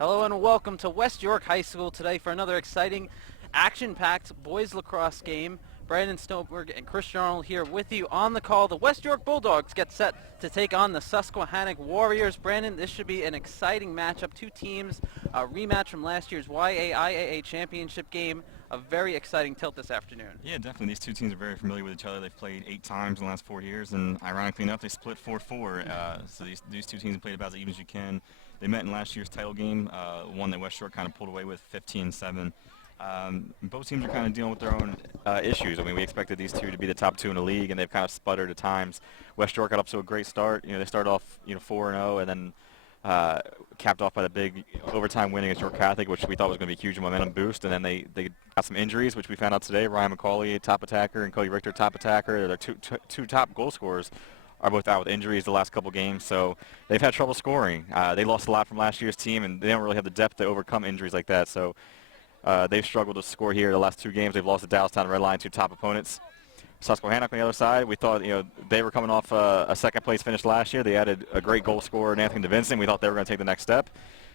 Hello and welcome to West York High School today for another exciting, action-packed boys lacrosse game. Brandon Stoneberg and Christian Arnold here with you on the call. The West York Bulldogs get set to take on the Susquehannock Warriors. Brandon, this should be an exciting matchup. Two teams, a rematch from last year's YAIAA championship game. A very exciting tilt this afternoon. Yeah, definitely. These two teams are very familiar with each other. They've played 8 times in the last 4 years, and ironically enough, they split 4-4. So these two teams have played about as even as you can. They met in last year's title game, one that West York kind of pulled away with 15-7. Both teams are kind of dealing with their own issues. I mean, we expected these two to be the top two in the league, and they've kind of sputtered at times. West York got up to a great start. They started off 4-0, and then capped off by the big overtime win against York Catholic, which we thought was going to be a huge momentum boost. And then they got some injuries, which we found out today. Ryan McCauley, top attacker, and Cody Richter, top attacker. Their two top goal scorers are both out with injuries the last couple games, so they've had trouble scoring. They lost a lot from last year's team, and they don't really have the depth to overcome injuries like that. So they've struggled to score here the last 2 games. They've lost to Downtown Red Line, 2 top opponents. Susquehannock on the other side, we thought they were coming off a second-place finish last year. They added a great goal scorer, Anthony DeVincent. We thought they were going to take the next step,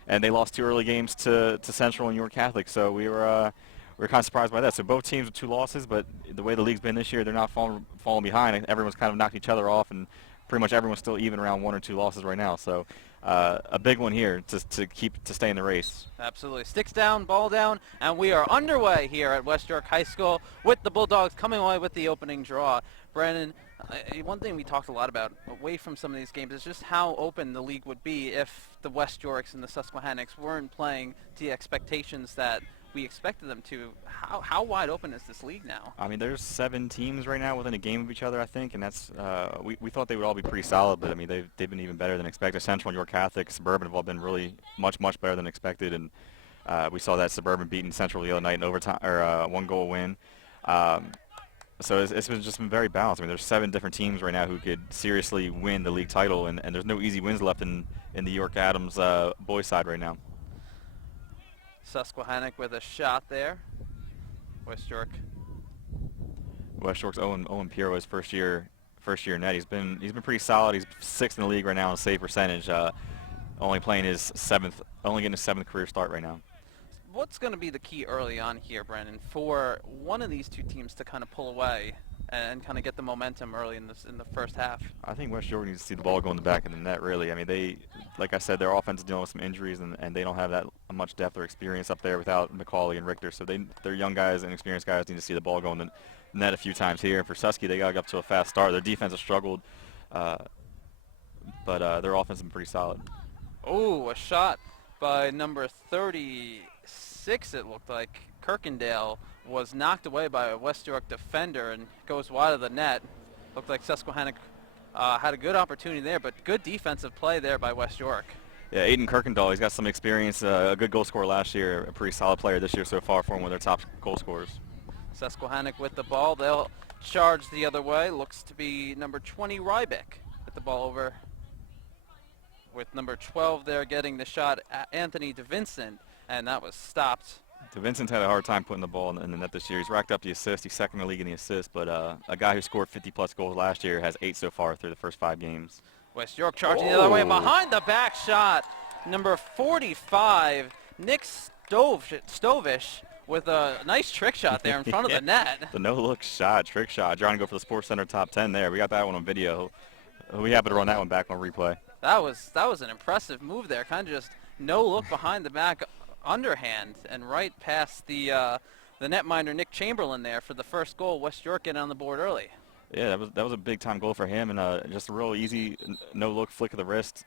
and they lost 2 early games to Central and York Catholic. So we were kind of surprised by that. So both teams with 2 losses, but the way the league's been this year, they're not falling behind. Everyone's kind of knocked each other off, and pretty much everyone's still even around 1 or 2 losses right now. So a big one here to stay in the race. Absolutely. Sticks down, ball down, and we are underway here at West York High School with the Bulldogs coming away with the opening draw. Brandon, one thing we talked a lot about away from some of these games is just how open the league would be if the West Yorks and the Susquehannocks weren't playing to the expectations that we expected them to. How wide open is this league now? I mean, there's 7 teams right now within a game of each other, I think, and that's we thought they would all be pretty solid, but I mean they've been even better than expected. Central and York Catholic, Suburban have all been really much better than expected, and we saw that Suburban beating Central the other night in overtime or 1-goal win. So it's just been very balanced. I mean, there's 7 different teams right now who could seriously win the league title, and there's no easy wins left in the York Adams boys side right now. Susquehannock with a shot there. West York's Owen Piero, his first year net. He's been pretty solid. He's 6th in the league right now in save percentage. Only getting his 7th career start right now. What's going to be the key early on here, Brandon, for one of these two teams to kind of pull away and kind of get the momentum early in the first half? I think West York needs to see the ball go in the back of the net, really. I mean, like I said, their offense is dealing with some injuries, and they don't have that much depth or experience up there without McCauley and Richter. So their young guys and experienced guys need to see the ball go in the net a few times here. And for Susky, they got to get up to a fast start. Their defense has struggled, but their offense has been pretty solid. Oh, a shot by number 36, it looked like. Kirkendale was knocked away by a West York defender and goes wide of the net. Looked like Susquehannock had a good opportunity there, but good defensive play there by West York. Yeah, Aiden Kirkendall, he's got some experience, a good goal scorer last year, a pretty solid player this year so far for one of their top goal scorers. Susquehannock with the ball. They'll charge the other way. Looks to be number 20, Rybeck, with the ball over. With number 12 there getting the shot, Anthony DeVincent, and that was stopped. DeVincent's had a hard time putting the ball in the net this year. He's racked up the assists. He's 2nd in the league in the assists, but a guy who scored 50-plus goals last year has 8 so far through the first 5 games. West York charging the other way, behind the back shot. Number 45, Nick Stovish, with a nice trick shot there in front of the net. The no-look shot, trick shot. Trying to go for the Sports Center top 10 there. We got that one on video. We happen to run that one back on replay. That was an impressive move there. Kind of just no look behind the back, underhand, and right past the netminder Nick Chamberlain there for the first goal. West York getting on the board early. Yeah, that was a big time goal for him, and just a real easy no-look flick of the wrist.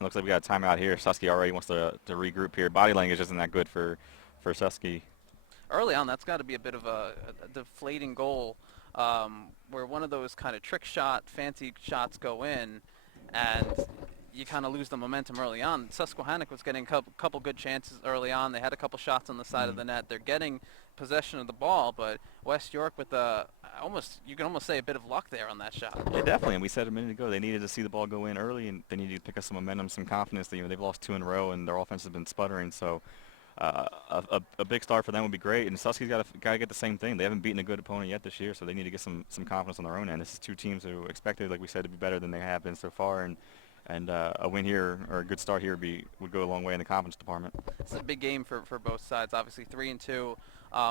Looks like we got a timeout here. Susky already wants to regroup here. Body language isn't that good for Susky. Early on, that's got to be a bit of a deflating goal, where one of those kind of trick shot, fancy shots go in, and you kind of lose the momentum early on. Susquehannock was getting a couple good chances early on. They had a couple shots on the side of the net. They're getting possession of the ball, but West York with you can almost say a bit of luck there on that shot. Yeah, definitely. And we said a minute ago they needed to see the ball go in early, and they needed to pick up some momentum, some confidence. They've lost 2 in a row, and their offense has been sputtering. So a big start for them would be great. And Susky's got to get the same thing. They haven't beaten a good opponent yet this year, so they need to get some confidence on their own end. This is 2 teams who expected, like we said, to be better than they have been so far, and And a win here or a good start here would go a long way in the confidence department. It's a big game for both sides. Obviously 3-2.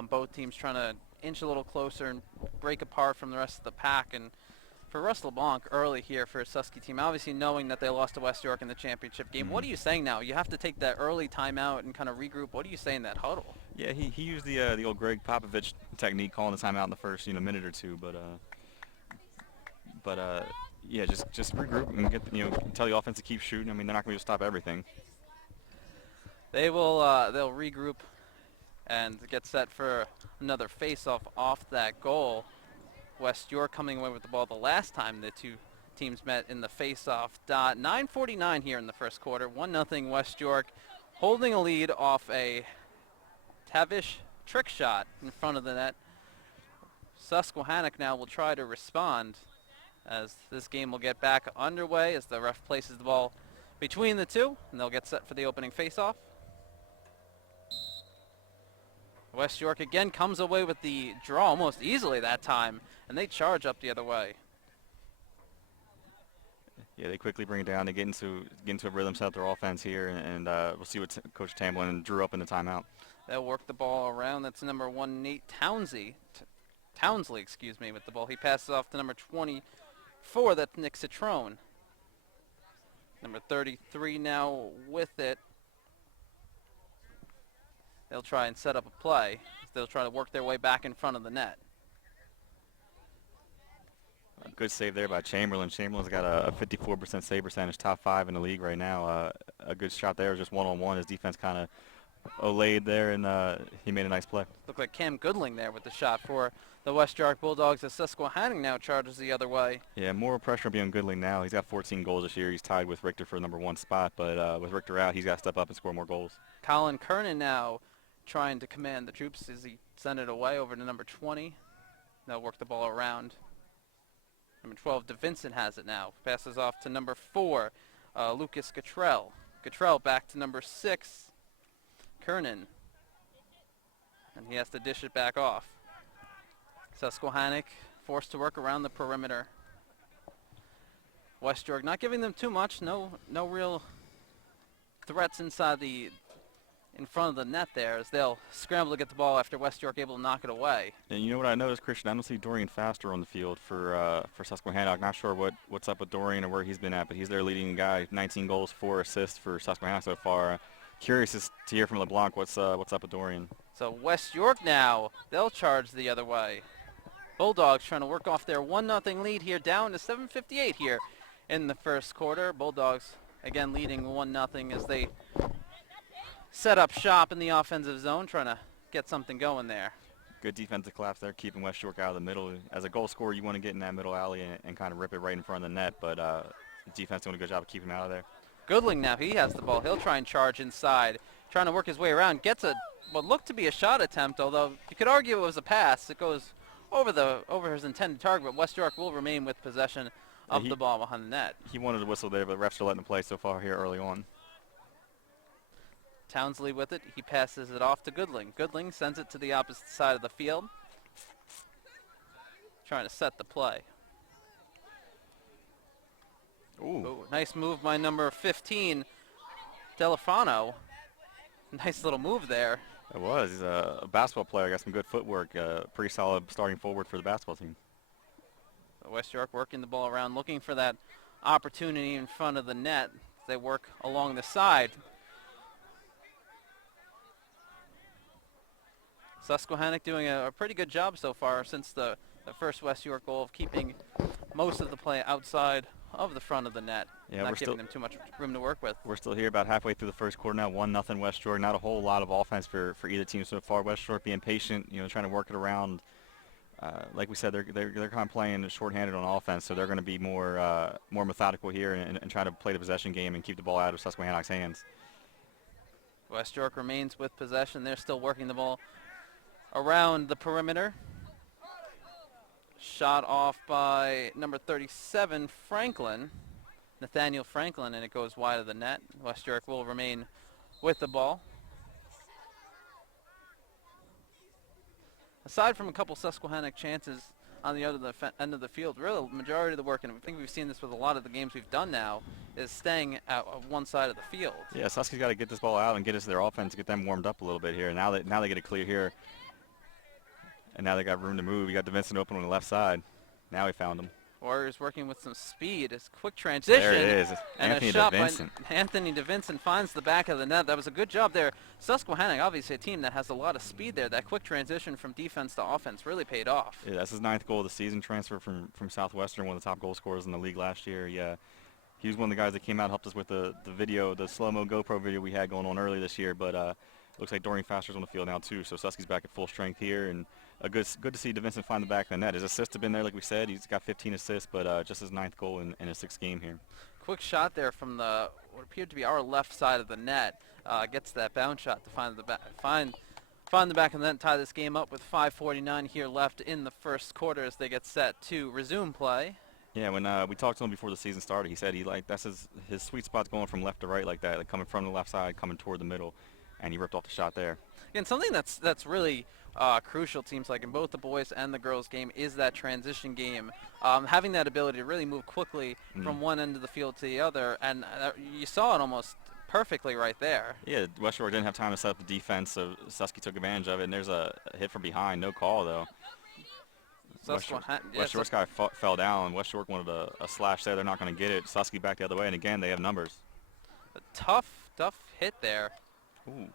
Both teams trying to inch a little closer and break apart from the rest of the pack. And for Russ LeBlanc early here for a Susky team, obviously knowing that they lost to West York in the championship game, what are you saying now? You have to take that early timeout and kind of regroup. What do you say in that huddle? Yeah, he used the old Greg Popovich technique, calling the timeout in the first minute or two, but yeah, just regroup and tell the offense to keep shooting. I mean, they're not going to be able to stop everything. They'll regroup and get set for another face-off off that goal. West York coming away with the ball the last time the two teams met in the face-off dot. 9:49 here in the first quarter. 1-0 West York, holding a lead off a Tavish trick shot in front of the net. Susquehannock now will try to respond as this game will get back underway as the ref places the ball between the two, and they'll get set for the opening face-off. West York again comes away with the draw almost easily that time, and they charge up the other way. Yeah, they quickly bring it down. They get into a rhythm, set up their offense here, and we'll see what Coach Tamblin drew up in the timeout. They'll work the ball around. That's number 1, Nate Townsley, with the ball. He passes off to number 24. That's Nick Citrone. Number 33 now with it. They'll try and set up a play. They'll try to work their way back in front of the net. A good save there by Chamberlain. Chamberlain's got a 54% save percentage, top 5 in the league right now. A good shot there, just one-on-one. His defense kind of olayed there, and he made a nice play. Looked like Cam Goodling there with the shot for the West York Bulldogs as Susquehannock now charges the other way. Yeah, more pressure will be on Goodling now. He's got 14 goals this year. He's tied with Richter for the number 1 spot, but with Richter out, he's got to step up and score more goals. Colin Kernan now trying to command the troops as he sent it away over to number 20. They'll work the ball around. Number 12, DeVincent has it now. Passes off to number 4, Lucas Gatrell. Gatrell back to number 6, Kernan. And he has to dish it back off. Susquehannock forced to work around the perimeter. West York not giving them too much. No real threats in front of the net there as they'll scramble to get the ball after West York able to knock it away. And you know what I noticed, Christian? I don't see Dorian Faster on the field for Susquehannock. Not sure what's up with Dorian or where he's been at, but he's their leading guy. 19 goals, 4 assists for Susquehannock so far. Curious to hear from LeBlanc what's up with Dorian. So West York now, they'll charge the other way. Bulldogs trying to work off their 1-0 lead here, down to 7:58 here in the first quarter. Bulldogs again leading 1-0 as they set up shop in the offensive zone, trying to get something going there. Good defensive collapse there, keeping West York out of the middle. As a goal scorer, you want to get in that middle alley and kind of rip it right in front of the net, but the defense doing a good job of keeping him out of there. Goodling now, he has the ball. He'll try and charge inside, trying to work his way around. Gets what looked to be a shot attempt, although you could argue it was a pass. It goes over his intended target, but West York will remain with possession of the ball behind the net. He wanted to whistle there, but refs are letting him play so far here early on. Townsley with it. He passes it off to Goodling. Goodling sends it to the opposite side of the field, trying to set the play. Ooh, nice move by number 15, Delafano. Nice little move there. It was. He's a basketball player. Got some good footwork. Pretty solid starting forward for the basketball team. West York working the ball around, looking for that opportunity in front of the net. They work along the side. Susquehannock doing a pretty good job so far since the first West York goal of keeping most of the play outside of the front of the net. Yeah, not giving them too much room to work with. We're still here about halfway through the first quarter now. 1-0 West York. Not a whole lot of offense for either team so far. West York being patient, trying to work it around. Like we said, they're kind of playing shorthanded on offense, so they're going to be more methodical here and try to play the possession game and keep the ball out of Susquehannock's hands. West York remains with possession. They're still working the ball around the perimeter. Shot off by number 37, Franklin, Nathaniel Franklin, and it goes wide of the net. West York will remain with the ball. Aside from a couple Susquehannock chances, on the other end of the field. Really, majority of the work, and I think we've seen this with a lot of the games we've done now, is staying at one side of the field. Yeah, Susky's got to get this ball out and get us their offense, get them warmed up a little bit here. Now they get it clear here, and now they got room to move. You got DeVincent open on the left side. Now he found him. Warriors working with some speed. It's a quick transition. There it is. And Anthony a shot DeVincent. by Anthony DeVincent finds the back of the net. That was a good job there. Susquehannock, obviously a team that has a lot of speed there. That quick transition from defense to offense really paid off. Yeah, that's his 9th goal of the season, transfer from Southwestern, one of the top goal scorers in the league last year. Yeah, he was one of the guys that came out and helped us with the video, the slow-mo GoPro video we had going on early this year. But looks like Dorian Faster's on the field now too, so Susky's back at full strength here. And good to see DeVincent find the back of the net. His assists have been there, like we said. He's got 15 assists, but just his 9th goal in his 6th game here. Quick shot there from what appeared to be our left side of the net. Gets that bounce shot to find the back of the net and tie this game up with 5:49 here left in the first quarter as they get set to resume play. Yeah, when we talked to him before the season started, he said that's his sweet spot's going from left to right like that, like coming from the left side, coming toward the middle, and he ripped off the shot there. And something that's really crucial, teams like in both the boys and the girls game, is that transition game. Having that ability to really move quickly from one end of the field to the other, and you saw it almost perfectly right there. Yeah, West York didn't have time to set up the defense, so Susky took advantage of it, and there's a hit from behind, no call though. West York's guy fell down. West York wanted a slash there. They're not going to get it. Susky back the other way, and again, they have numbers. A tough hit there. Ooh.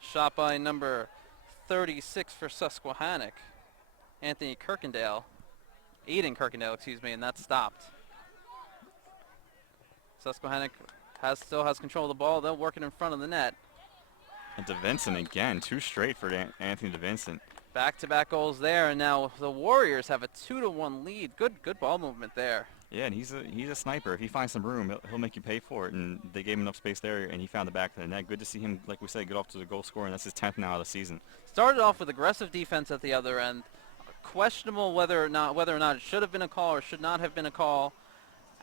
Shot by number 36 for Susquehannock, Eden Kirkendale, excuse me, and that stopped. Susquehannock still has control of the ball. They'll work it in front of the net. And DeVincent again, 2 straight for Anthony DeVincent. Back-to-back goals there, and now the Warriors have a 2-1 lead. Good ball movement there. Yeah, and he's a sniper. If he finds some room, he'll make you pay for it. And they gave him enough space there, and he found the back of the net. Good to see him, like we said, get off to the goal scorer, and that's his 10th now of the season. Started off with aggressive defense at the other end. Questionable whether or not it should have been a call or should not have been a call.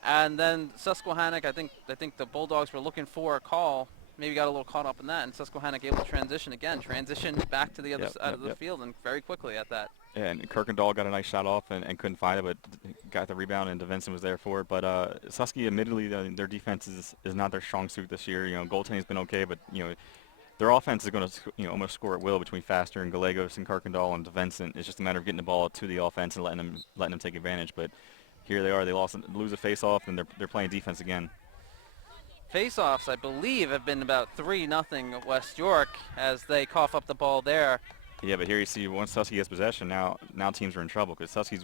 And then Susquehannock, I think the Bulldogs were looking for a call. Maybe got a little caught up in that, and Susquehannock able to transition back to the other side of the field, and very quickly at that. Yeah, and Kirkendall got a nice shot off and couldn't find it, but got the rebound, and DeVincent was there for it. But Susky, admittedly, their defense is not their strong suit this year. Goaltending's been okay, but their offense is going to almost score at will between Faster and Gallegos and Kirkendall and DeVincent. It's just a matter of getting the ball to the offense and letting them take advantage. But here they are. They lose a face-off, and they're playing defense again. Face-offs, I believe, have been about 3-0 West York as they cough up the ball there. Yeah, but here you see once Susky gets possession, now teams are in trouble because Susky's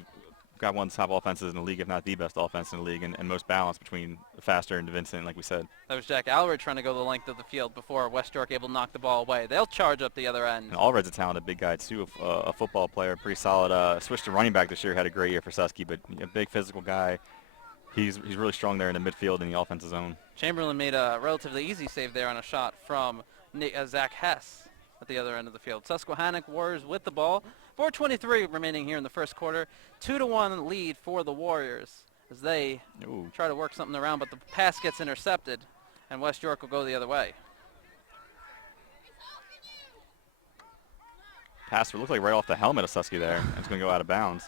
got one of the top offenses in the league, if not the best offense in the league, and most balanced between Faster and DeVincent, like we said. That was Jack Allred trying to go the length of the field before West York able to knock the ball away. They'll charge up the other end. And Allred's a talented big guy, too, a football player, pretty solid. Switched to running back this year, had a great year for Susky, but a big physical guy. He's really strong there in the midfield in the offensive zone. Chamberlain made a relatively easy save there on a shot from Zach Hess at the other end of the field. Susquehannock Warriors with the ball. 4:23 remaining here in the first quarter. 2-1 lead for the Warriors as they try to work something around, but the pass gets intercepted, and West York will go the other way. Pass looked like right off the helmet of Susky there, and it's going to go out of bounds.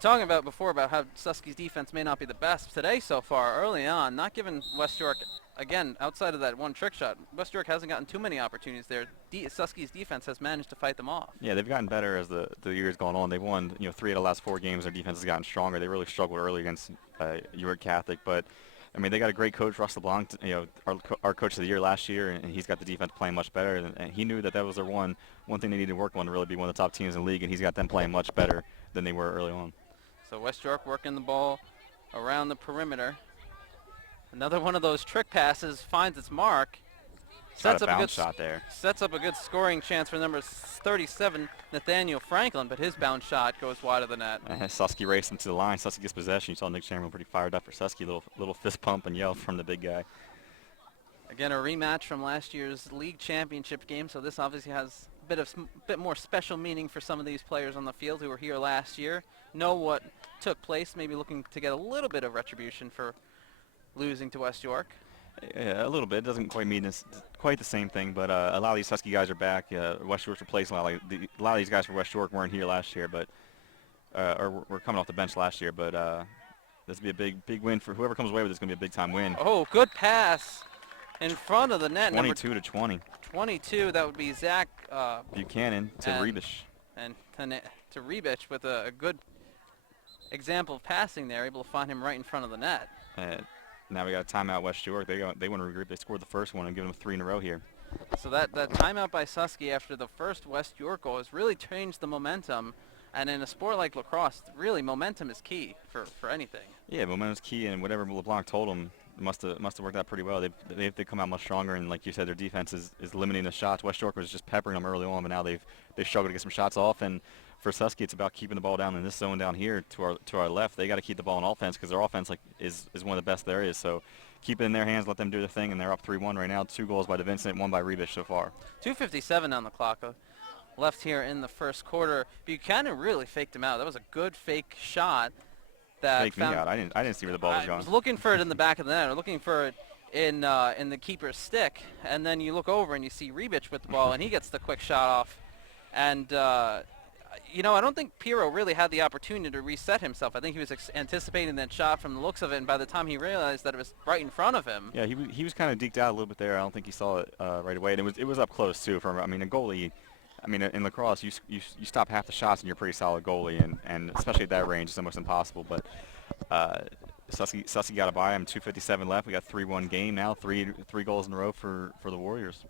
Talking about before about how Susky's defense may not be the best today so far early on, not giving West York, again, outside of that one trick shot, West York hasn't gotten too many opportunities there. Susky's defense has managed to fight them off. Yeah, they've gotten better as the year's gone on. They've won 3 of the last 4 games. Their defense has gotten stronger. They really struggled early against Ewart Catholic, but I mean, they got a great coach, Russ LeBlanc, our coach of the year last year, and he's got the defense playing much better. And he knew that was their one thing they needed to work on to really be one of the top teams in the league, and he's got them playing much better than they were early on. So West York working the ball around the perimeter. Another one of those trick passes finds its mark. Sets up a good shot there. Sets up a good scoring chance for number 37, Nathaniel Franklin, but his bounce shot goes wide of the net. Susky raced him to the line. Susky gets possession. You saw Nick Chamberlain pretty fired up for Susky. Little fist pump and yell from the big guy. Again, a rematch from last year's league championship game, so this obviously has a bit more special meaning for some of these players on the field who were here last year. Know what took place, maybe looking to get a little bit of retribution for losing to West York. Yeah, a little bit. It doesn't quite mean this, quite the same thing, but a lot of these Husky guys are back. West York's replaced a lot of these guys from West York weren't here last year, but or were coming off the bench last year. But this will be a big win for whoever comes away with. It's going to be a big time win. Oh, good pass in front of the net. 22 to 20. 22. That would be Zach Buchanan to Rebish. And to Rebish with a good example of passing there, able to find him right in front of the net. Now we got a timeout West York. They want to regroup. They scored the first one and give them 3 in a row here. So that timeout by Susky after the first West York goal has really changed the momentum. And in a sport like lacrosse, really momentum is key for anything. Yeah, momentum's key, and whatever LeBlanc told them must have worked out pretty well. They come out much stronger, and like you said, their defense is limiting the shots. West York was just peppering them early on, but now they've struggled to get some shots off. And for Susky, it's about keeping the ball down in this zone down here to our left. They got to keep the ball in offense because their offense is one of the best there is. So keep it in their hands, let them do their thing, and they're up 3-1 right now. 2 goals by DeVincent, 1 by Rebish so far. 2:57 on the clock. Left here in the first quarter. Buchanan really faked him out. That was a good fake shot. That faked me out. I didn't see where the ball was going. I was looking for it in the back of the net, or looking for it in the keeper's stick, and then you look over and you see Rebic with the ball, and he gets the quick shot off. And I don't think Piro really had the opportunity to reset himself. I think he was anticipating that shot from the looks of it, and by the time he realized that it was right in front of him. Yeah, he was kind of deked out a little bit there. I don't think he saw it right away, and it was up close too. A goalie. In lacrosse, you stop half the shots and you're a pretty solid goalie, and especially at that range, it's almost impossible. But Susky got a bye him. 2:57 left. We got 3-1 game now. Three goals in a row for the Warriors.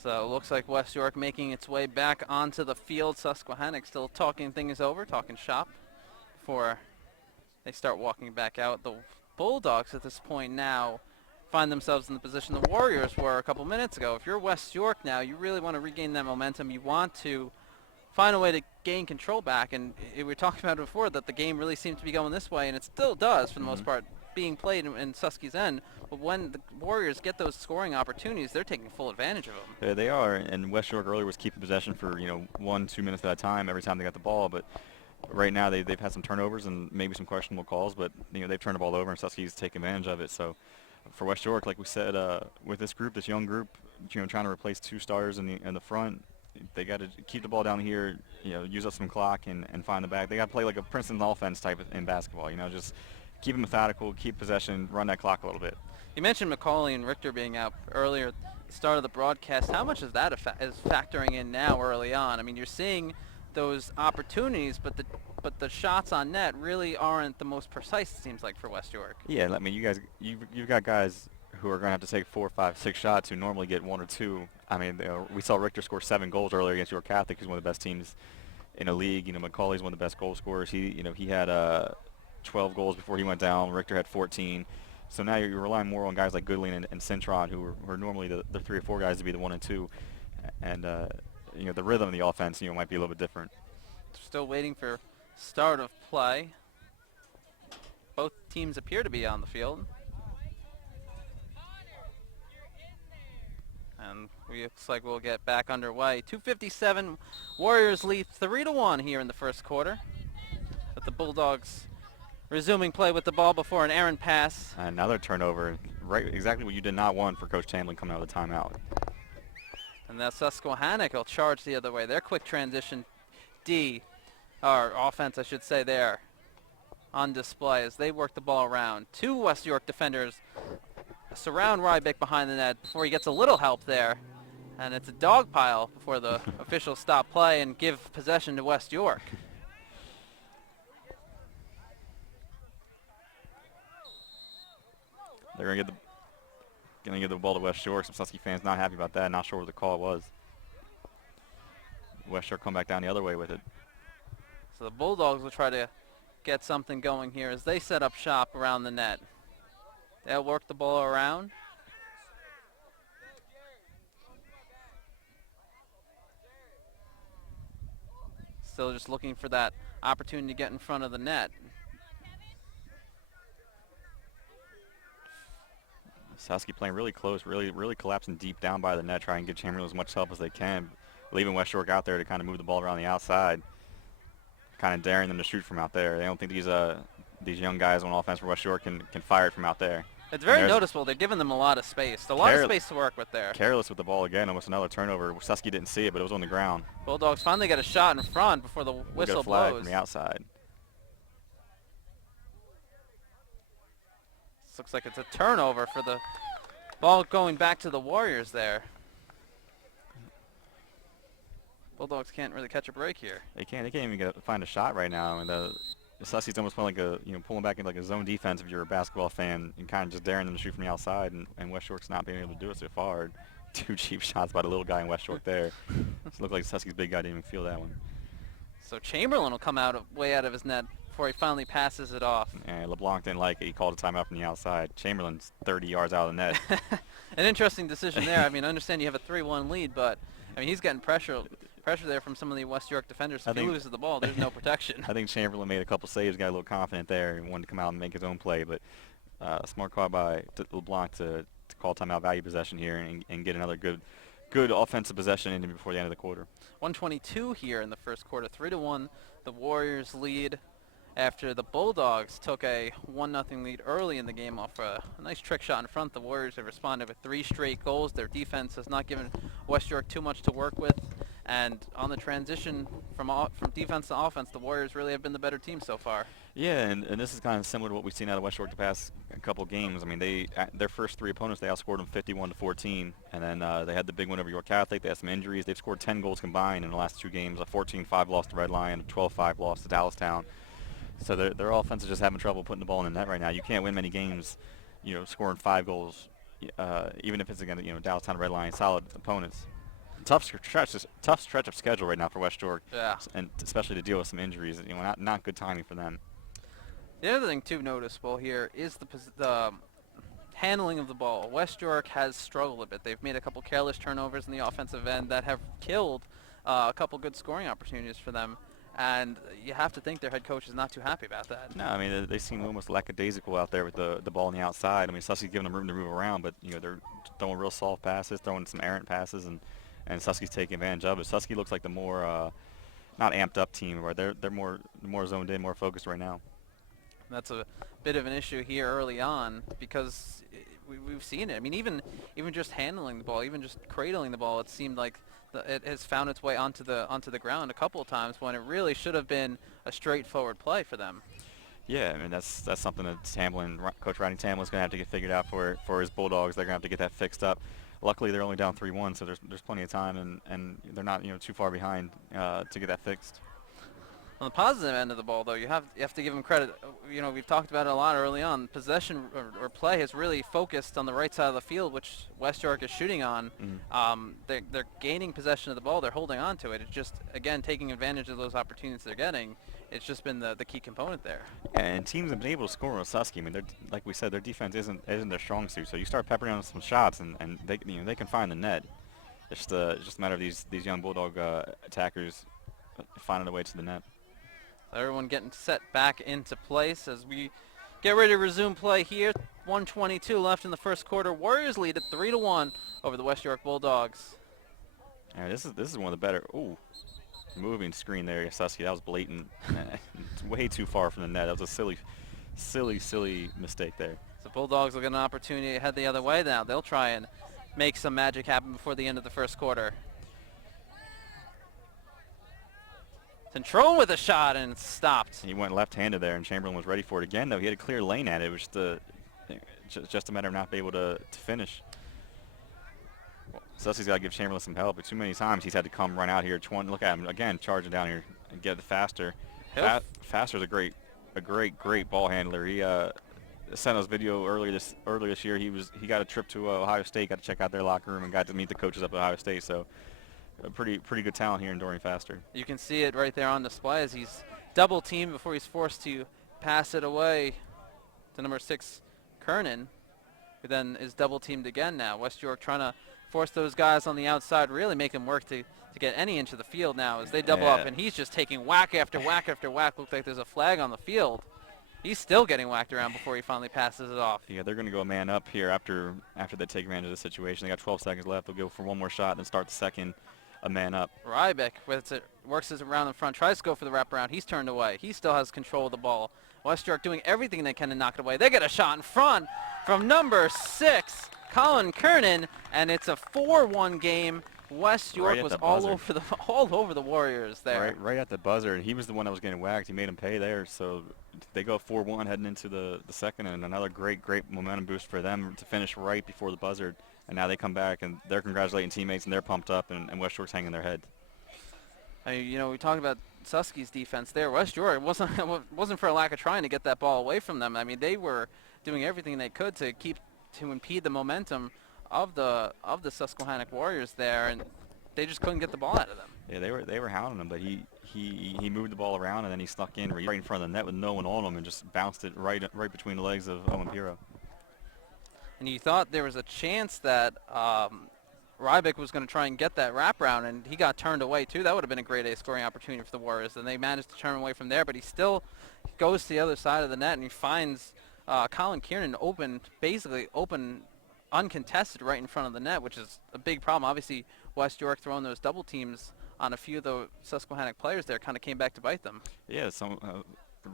So it looks like West York making its way back onto the field. Susquehannock still talking things over, talking shop before they start walking back out. The Bulldogs at this point now find themselves in the position the Warriors were a couple minutes ago. If you're West York now, you really want to regain that momentum. You want to find a way to gain control back. And we were talking about it before that the game really seemed to be going this way, and it still does for the most part, being played in Susky's end. But when the Warriors get those scoring opportunities, they're taking full advantage of them. Yeah, they are. And West York earlier was keeping possession for 1-2 minutes at a time every time they got the ball. But right now they've had some turnovers and maybe some questionable calls. But they've turned the ball over, and Susky's taking advantage of it. So for West York, like we said, with this young group, trying to replace 2 starters in the front, they got to keep the ball down here, use up some clock and find the back. They got to play like a Princeton offense type in basketball, just keep it methodical, keep possession, run that clock a little bit. You mentioned McCauley and Richter being out earlier at the start of the broadcast. How much is that is factoring in now early on? You're seeing those opportunities, but the shots on net really aren't the most precise, it seems like, for West York. Yeah, you've got guys who are going to have to take 4, 5, 6 shots who normally get 1 or 2. We saw Richter score 7 goals earlier against York Catholic, who's one of the best teams in the league. McCauley's one of the best goal scorers. He had 12 goals before he went down. Richter had 14. So now you're relying more on guys like Goodling and Cintron, who are normally the 3 or 4 guys to be the 1 and 2. And the rhythm of the offense might be a little bit different. Still waiting for start of play. Both teams appear to be on the field. And looks like we'll get back underway. 2:57, Warriors lead 3-1 here in the first quarter. With the Bulldogs resuming play with the ball before an errant pass. Another turnover, right? Exactly what you did not want for Coach Chamberlain coming out of the timeout. And now Susquehannock will charge the other way. Their quick transition or offense, I should say, there on display as they work the ball around. 2 West York defenders surround Rybeck behind the net before he gets a little help there. And it's a dog pile before the officials stop play and give possession to West York. They're going to give the ball to West York. Some Susky fans not happy about that. Not sure what the call was. West York come back down the other way with it. So the Bulldogs will try to get something going here as they set up shop around the net. They'll work the ball around. Still just looking for that opportunity to get in front of the net. Susky playing really close, really collapsing deep down by the net, trying to give Chamberlain as much help as they can, leaving West York out there to kind of move the ball around the outside, kind of daring them to shoot from out there. They don't think these young guys on offense for West York can fire it from out there. It's And very there's noticeable. They're giving them a lot of space. A lot of space to work with there. Careless with the ball again. Almost another turnover. Susky didn't see it, but it was on the ground. Bulldogs finally get a shot in front before the We got whistle a flag blows. from the outside. This looks like it's a turnover for the ball going back to the Warriors there. Bulldogs can't really catch a break here. They can't even find a shot right now. And the Susky's almost playing like pulling back into like a zone defense if you're a basketball fan and kind of just daring them to shoot from the outside. And West York's not being able to do it so far. 2 cheap shots by the little guy in West York there. It looked like Susky's big guy didn't even feel that one. So Chamberlain will come way out of his net before he finally passes it off. And LeBlanc didn't like it. He called a timeout from the outside. Chamberlain's 30 yards out of the net. An interesting decision there. I mean, I understand you have a 3-1 lead, but I mean he's getting pressure there from some of the West York defenders. If he loses the ball, there's no protection. I think Chamberlain made a couple saves, got a little confident there, and wanted to come out and make his own play. But a smart call by LeBlanc to call timeout, value possession here, and get another good offensive possession in before the end of the quarter. 122 here in the first quarter. 3-1, the Warriors lead after the Bulldogs took a 1-0 lead early in the game off a nice trick shot in front. The Warriors have responded with 3 straight goals. Their defense has not given West York too much to work with. And on the transition from defense to offense, the Warriors really have been the better team so far. Yeah, and this is kind of similar to what we've seen out of West York the past couple games. I mean, their first 3 opponents, they outscored them 51-14, and then they had the big win over York Catholic. They had some injuries. They've scored 10 goals combined in the last 2 games, a 14-5 loss to Red Lion, a 12-5 loss to Dallastown. So their offense is just having trouble putting the ball in the net right now. You can't win many games, scoring 5 goals, even if it's against Dallastown, Red Lion, solid opponents. Tough stretch of schedule right now for West York, yeah, and especially to deal with some injuries. Not good timing for them. The other thing too noticeable here is the handling of the ball. West York has struggled a bit. They've made a couple careless turnovers in the offensive end that have killed a couple good scoring opportunities for them. And you have to think their head coach is not too happy about that. No, I mean, they seem almost lackadaisical out there with the ball on the outside. I mean, Susky's giving them room to move around, but, they're throwing real soft passes, throwing some errant passes, and Susky's taking advantage of it. Susky looks like the more, not amped up team, where they're more zoned in, more focused right now. That's a bit of an issue here early on because we've seen it. I mean, even just handling the ball, even just cradling the ball, it seemed like it has found its way onto the ground a couple of times when it really should have been a straightforward play for them. Yeah, I mean that's something that Coach Rodney Tamlin's going to have to get figured out for his Bulldogs. They're going to have to get that fixed up. Luckily, they're only down 3-1, so there's plenty of time, and they're not too far behind to get that fixed. On the positive end of the ball, though, you have to give them credit. We've talked about it a lot early on. Possession or play has really focused on the right side of the field, which West York is shooting on. Mm-hmm. They're gaining possession of the ball. They're holding on to it. It's just, again, taking advantage of those opportunities they're getting. It's just been the key component there. And teams have been able to score on Susky. I mean, like we said, their defense isn't their strong suit. So you start peppering on some shots, and they can find the net. It's just a matter of these young Bulldog attackers finding their way to the net. Everyone getting set back into place as we get ready to resume play here. 1:22 left in the first quarter. Warriors lead at 3-1 over the West York Bulldogs. Yeah, this is one of the better. Ooh, moving screen there, Susky. That was blatant. It's way too far from the net. That was a silly mistake there. The Bulldogs will get an opportunity to head the other way now. They'll try and make some magic happen before the end of the first quarter. Control with a shot, and it's stopped. He went left-handed there, and Chamberlain was ready for it again, though. He had a clear lane at it. It was just a matter of not being able to finish. Well, Susky's got to give Chamberlain some help, but too many times he's had to come run out here. Look at him again, charging down here and get it faster. Faster's a great ball handler. He sent us video earlier this year. He got a trip to Ohio State, got to check out their locker room, and got to meet the coaches up at Ohio State. So. A pretty good talent here in Dorian Faster. You can see it right there on display as he's double teamed before he's forced to pass it away to number 6, Kernan, who then is double teamed again now. West York trying to force those guys on the outside, really make them work to get any inch of the field now as they double up, and he's just taking whack after whack after whack. Looks like there's a flag on the field. He's still getting whacked around before he finally passes it off. Yeah, they're going to go a man up here after they take advantage of the situation. They got 12 seconds left. They'll go for one more shot and then start the second. a man up. Rybeck works his around in front, tries to go for the wraparound. He's turned away. He still has control of the ball. West York doing everything they can to knock it away. They get a shot in front from number 6, Colin Kernan, and it's a 4-1 game. West York was all over the Warriors there. Right at the buzzer, and he was the one that was getting whacked. He made him pay there, so they go 4-1 heading into the second, and another great momentum boost for them to finish right before the buzzer. And now they come back, and they're congratulating teammates, and they're pumped up, and West York's hanging their head. I mean, we talked about Susky's defense there. West York wasn't for a lack of trying to get that ball away from them. I mean, they were doing everything they could to impede the momentum of the Susquehannock Warriors there, and they just couldn't get the ball out of them. Yeah, they were hounding him, but he moved the ball around, and then he snuck in right in front of the net with no one on him and just bounced it right between the legs of Owen Piro. And you thought there was a chance that Rybeck was going to try and get that wraparound, and he got turned away too. That would have been a great A scoring opportunity for the Warriors, and they managed to turn away from there. But he still goes to the other side of the net, and he finds Colin Kiernan basically open, uncontested right in front of the net, which is a big problem. Obviously, West York throwing those double teams on a few of the Susquehannock players there kind of came back to bite them. Yeah,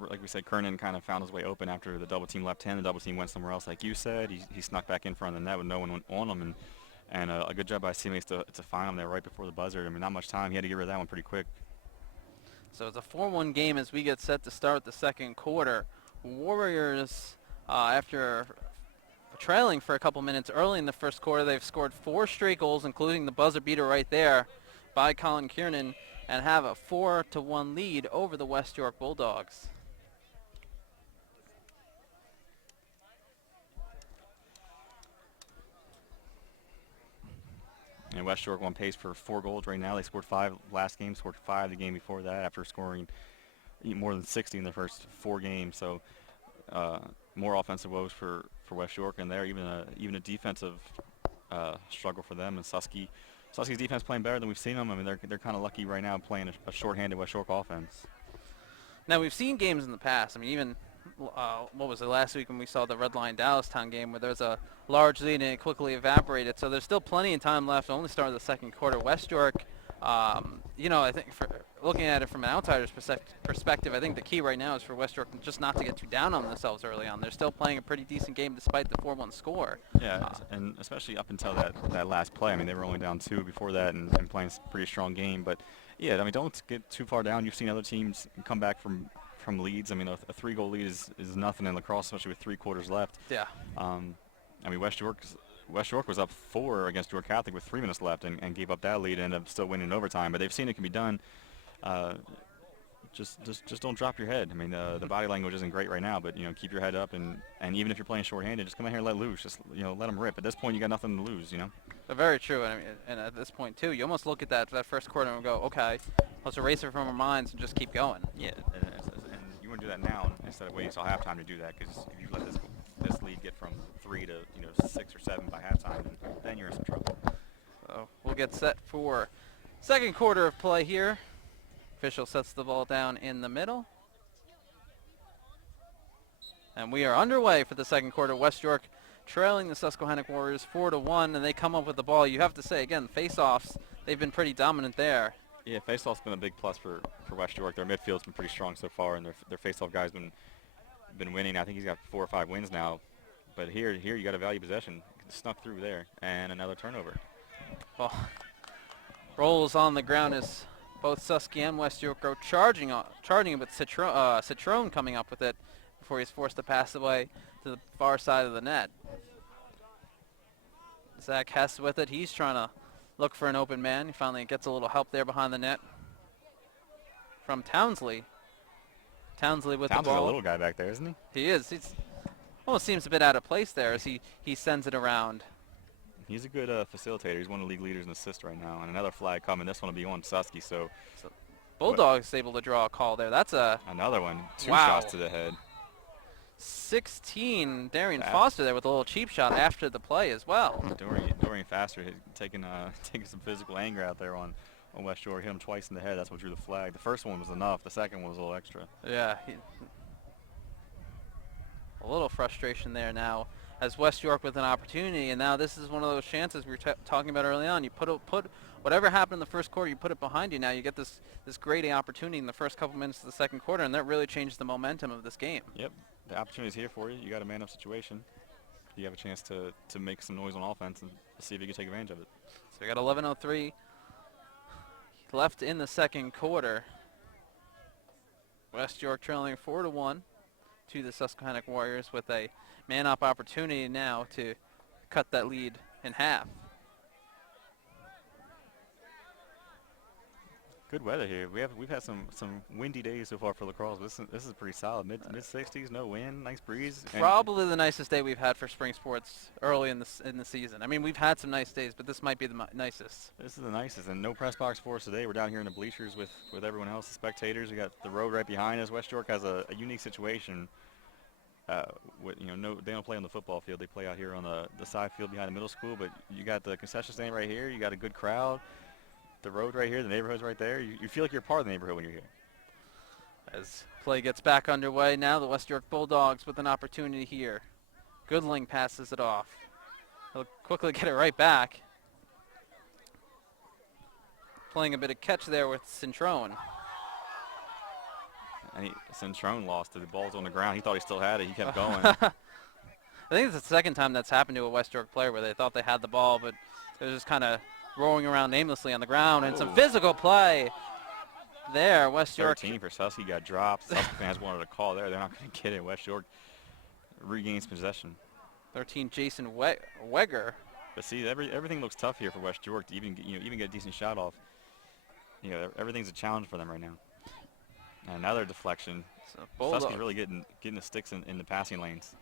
like we said, Kernan kind of found his way open after the double team left him. The double team went somewhere else, like you said. He snuck back in front of the net with no one on him, and a good job by his teammates to find him there right before the buzzer. I mean, not much time. He had to get rid of that one pretty quick. So it's a 4-1 game as we get set to start the second quarter. Warriors, after trailing for a couple minutes early in the first quarter, they've scored 4 straight goals, including the buzzer beater right there by Colin Kiernan, and have a 4-1 lead over the West York Bulldogs. And West York on pace for 4 goals right now. They scored 5 last game, scored 5 the game before that after scoring more than 60 in the first 4 games. So more offensive woes for West York, and there even a defensive struggle for them. And Susky's defense playing better than we've seen them. I mean, they're kind of lucky right now playing a shorthanded West York offense. Now, we've seen games in the past. I mean, even what was it last week when we saw the Red Line Dallastown game where there was a large lead and it quickly evaporated. So there's still plenty of time left. Only started the second quarter. West York, I think for looking at it from an outsider's perspective, I think the key right now is for West York just not to get too down on themselves early on. They're still playing a pretty decent game despite the 4-1 score. Yeah, and especially up until that last play. I mean, they were only down 2 before that and playing a pretty strong game. But, yeah, I mean, don't get too far down. You've seen other teams come back from leads. I mean, a 3-goal lead is nothing in lacrosse, especially with 3 quarters left. Yeah. I mean, West York was up 4 against York Catholic with 3 minutes left and gave up that lead and ended up still winning in overtime. But they've seen it can be done. Just don't drop your head. I mean, the body language isn't great right now, but keep your head up and even if you're playing shorthanded, just come out here and let loose. Just let them rip. At this point, you got nothing to lose. Very true, and at this point too, you almost look at that first quarter and go, okay, let's erase it from our minds and just keep going. Yeah, and you want to do that now instead of waiting until halftime to do that, because if you let this lead get from 3 to 6 or 7 by halftime, then you're in some trouble. So we'll get set for second quarter of play here. Official sets the ball down in the middle. And we are underway for the second quarter. West York trailing the Susquehannock Warriors 4-1, and they come up with the ball. You have to say, again, face-offs, they've been pretty dominant there. Yeah, face-off's been a big plus for West York. Their midfield's been pretty strong so far, and their face-off guy's been winning. I think he's got 4 or 5 wins now. But here you got a value possession. Snuck through there, and another turnover. Well, rolls on the ground as both Susky and West York go charging it with Citrone coming up with it before he's forced to pass away to the far side of the net. Zach Hess with it. He's trying to look for an open man. He finally gets a little help there behind the net from Townsley. Townsley with the ball. Townsley's a little guy back there, isn't he? He is. He's almost seems a bit out of place there as he sends it around. He's a good facilitator. He's one of the league leaders in assists right now. And another flag coming. This one will be on Susky. So Bulldogs able to draw a call there. That's another one. 2 wow. shots to the head. 16, Darian Foster there with a little cheap shot after the play as well. Dorian Foster taking some physical anger out there on West York. Hit him twice in the head. That's what drew the flag. The first one was enough. The second one was a little extra. Yeah. A little frustration there now as West York with an opportunity, and now this is one of those chances we were talking about early on. You put whatever happened in the first quarter, you put it behind you. Now you get this great opportunity in the first couple minutes of the second quarter, and that really changed the momentum of this game. Yep, the opportunity's here for you. You got a man-up situation. You have a chance to make some noise on offense and see if you can take advantage of it. So we got 11:03 left in the second quarter. West York trailing 4-1 to the Susquehannock Warriors with a man-up opportunity now to cut that lead in half. Good weather here. We've had some windy days so far for lacrosse. This is pretty solid. Mid 60s, no wind, nice breeze. Probably the nicest day we've had for spring sports early in the season. I mean, we've had some nice days, but this might be the nicest. This is the nicest, and no press box for us today. We're down here in the bleachers with everyone else, the spectators. We got the road right behind us. West York has a unique situation. They don't play on the football field. They play out here on the side field behind the middle school. But you got the concession stand right here. You got a good crowd. The road right here, the neighborhood's right there. You feel like you're part of the neighborhood when you're here. As play gets back underway now, the West York Bulldogs with an opportunity here. Goodling passes it off. He'll quickly get it right back. Playing a bit of catch there with Centrone. And Centrone lost it. The ball's on the ground. He thought he still had it. He kept going. I think it's the second time that's happened to a West York player where they thought they had the ball, but it was just kind of rolling around aimlessly on the ground. And some physical play there. West York. 13 for Susky got dropped. Susky fans wanted a call there. They're not going to get it. West York regains possession. 13, Jason Weger. But see, everything looks tough here for West York to even get a decent shot off. Everything's a challenge for them right now. And another deflection. So Susky's really getting the sticks in the passing lanes.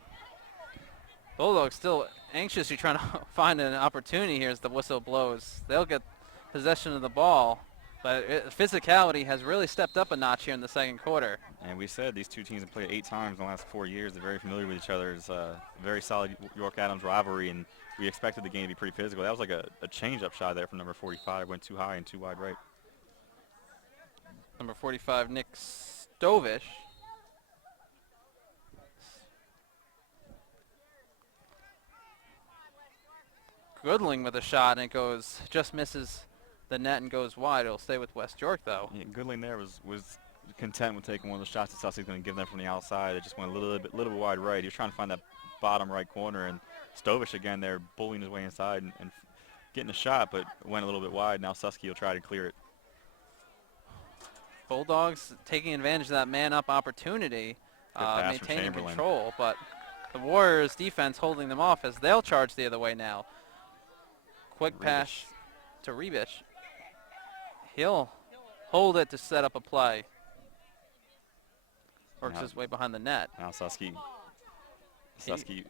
Bulldogs still anxiously trying to find an opportunity here as the whistle blows. They'll get possession of the ball, but physicality has really stepped up a notch here in the second quarter. And we said these two teams have played 8 times in the last 4 years. They're very familiar with each other. It's a very solid York-Adams rivalry, and we expected the game to be pretty physical. That was like a change-up shot there from number 45. Went too high and too wide right. Number 45, Nick Stovish. Goodling with a shot, and it just misses the net and goes wide. It'll stay with West York, though. Yeah, Goodling there was content with taking one of the shots that Susky's going to give them from the outside. It just went a little bit wide right. He was trying to find that bottom right corner, and Stovish again there bullying his way inside and getting a shot, but went a little bit wide. Now Susky will try to clear it. Bulldogs taking advantage of that man-up opportunity, maintaining control, but the Warriors' defense holding them off as they'll charge the other way now. Quick pass to Rebish. He'll hold it to set up a play. Works his way behind the net. Now Susky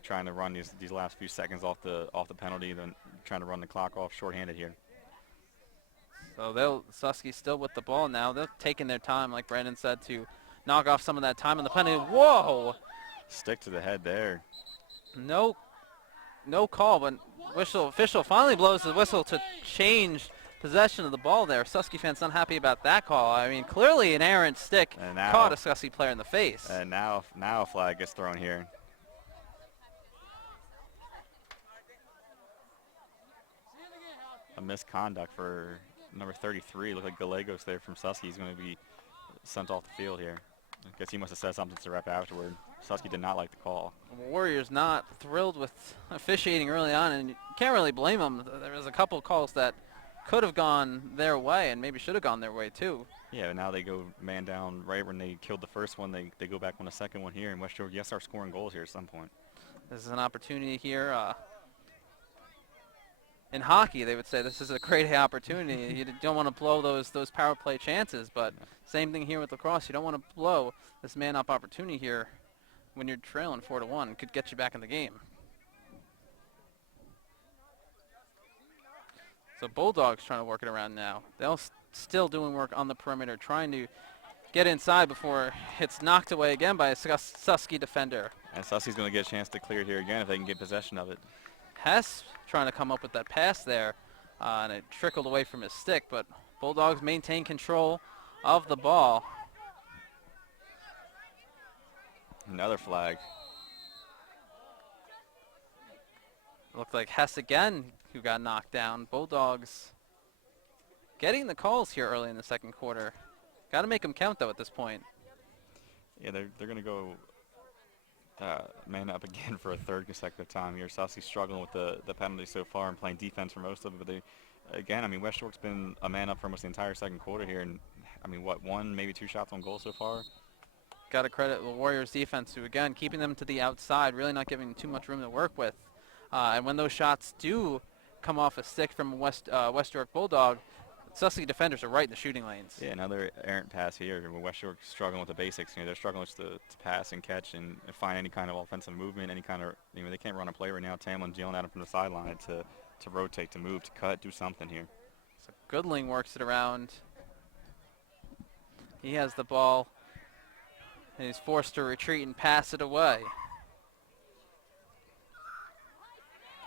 trying to run these last few seconds off the penalty, then trying to run the clock off shorthanded here. So Susky still with the ball now. They're taking their time, like Brandon said, to knock off some of that time on the penalty. Whoa! Stick to the head there. No call, but official finally blows the whistle to change possession of the ball there. Susky fans not happy about that call. I mean, clearly an errant stick caught a Susky player in the face. And now a flag gets thrown here. A misconduct for number 33. Looked like Gallegos there from Susky. He's going to be sent off the field here. I guess he must have said something to the ref afterward. Susky did not like the call. Warriors not thrilled with officiating early on, and you can't really blame them. There was a couple calls that could have gone their way and maybe should have gone their way too. Yeah, but now they go man down right when they killed the first one. They go back on the second one here, and West York, start scoring goals here at some point. This is an opportunity here. In hockey, they would say this is a great opportunity. You don't want to blow those power play chances, but same thing here with lacrosse. You don't want to blow this man-up opportunity here when you're trailing 4-1. It could get you back in the game. So Bulldogs trying to work it around now. They'll still doing work on the perimeter, trying to get inside before it's knocked away again by a Susky defender. And Susky's going to get a chance to clear here again if they can get possession of it. Hess trying to come up with that pass there, and it trickled away from his stick, but Bulldogs maintain control of the ball. Another flag. Looked like Hess again who got knocked down. Bulldogs getting the calls here early in the second quarter. Got to make them count, though, at this point. Yeah, they're going to go man up again for a third consecutive time here. Susky's struggling with the penalty so far and playing defense for most of it. But they, again, I mean, West York's been a man up for almost the entire second quarter here. And, I mean, what, one, maybe two shots on goal so far? Got to credit the Warriors' defense, who, again, keeping them to the outside, really not giving them too much room to work with. And when those shots do come off a stick from a West York Bulldog, Susky defenders are right in the shooting lanes. Yeah, another errant pass here. West York struggling with the basics. You know, they're struggling just to pass and catch and find any kind of offensive movement, any kind of, you know, they can't run a play right now. Tamlin's yelling at them from the sideline to rotate, to move, to cut, do something here. So Goodling works it around. He has the ball, and he's forced to retreat and pass it away.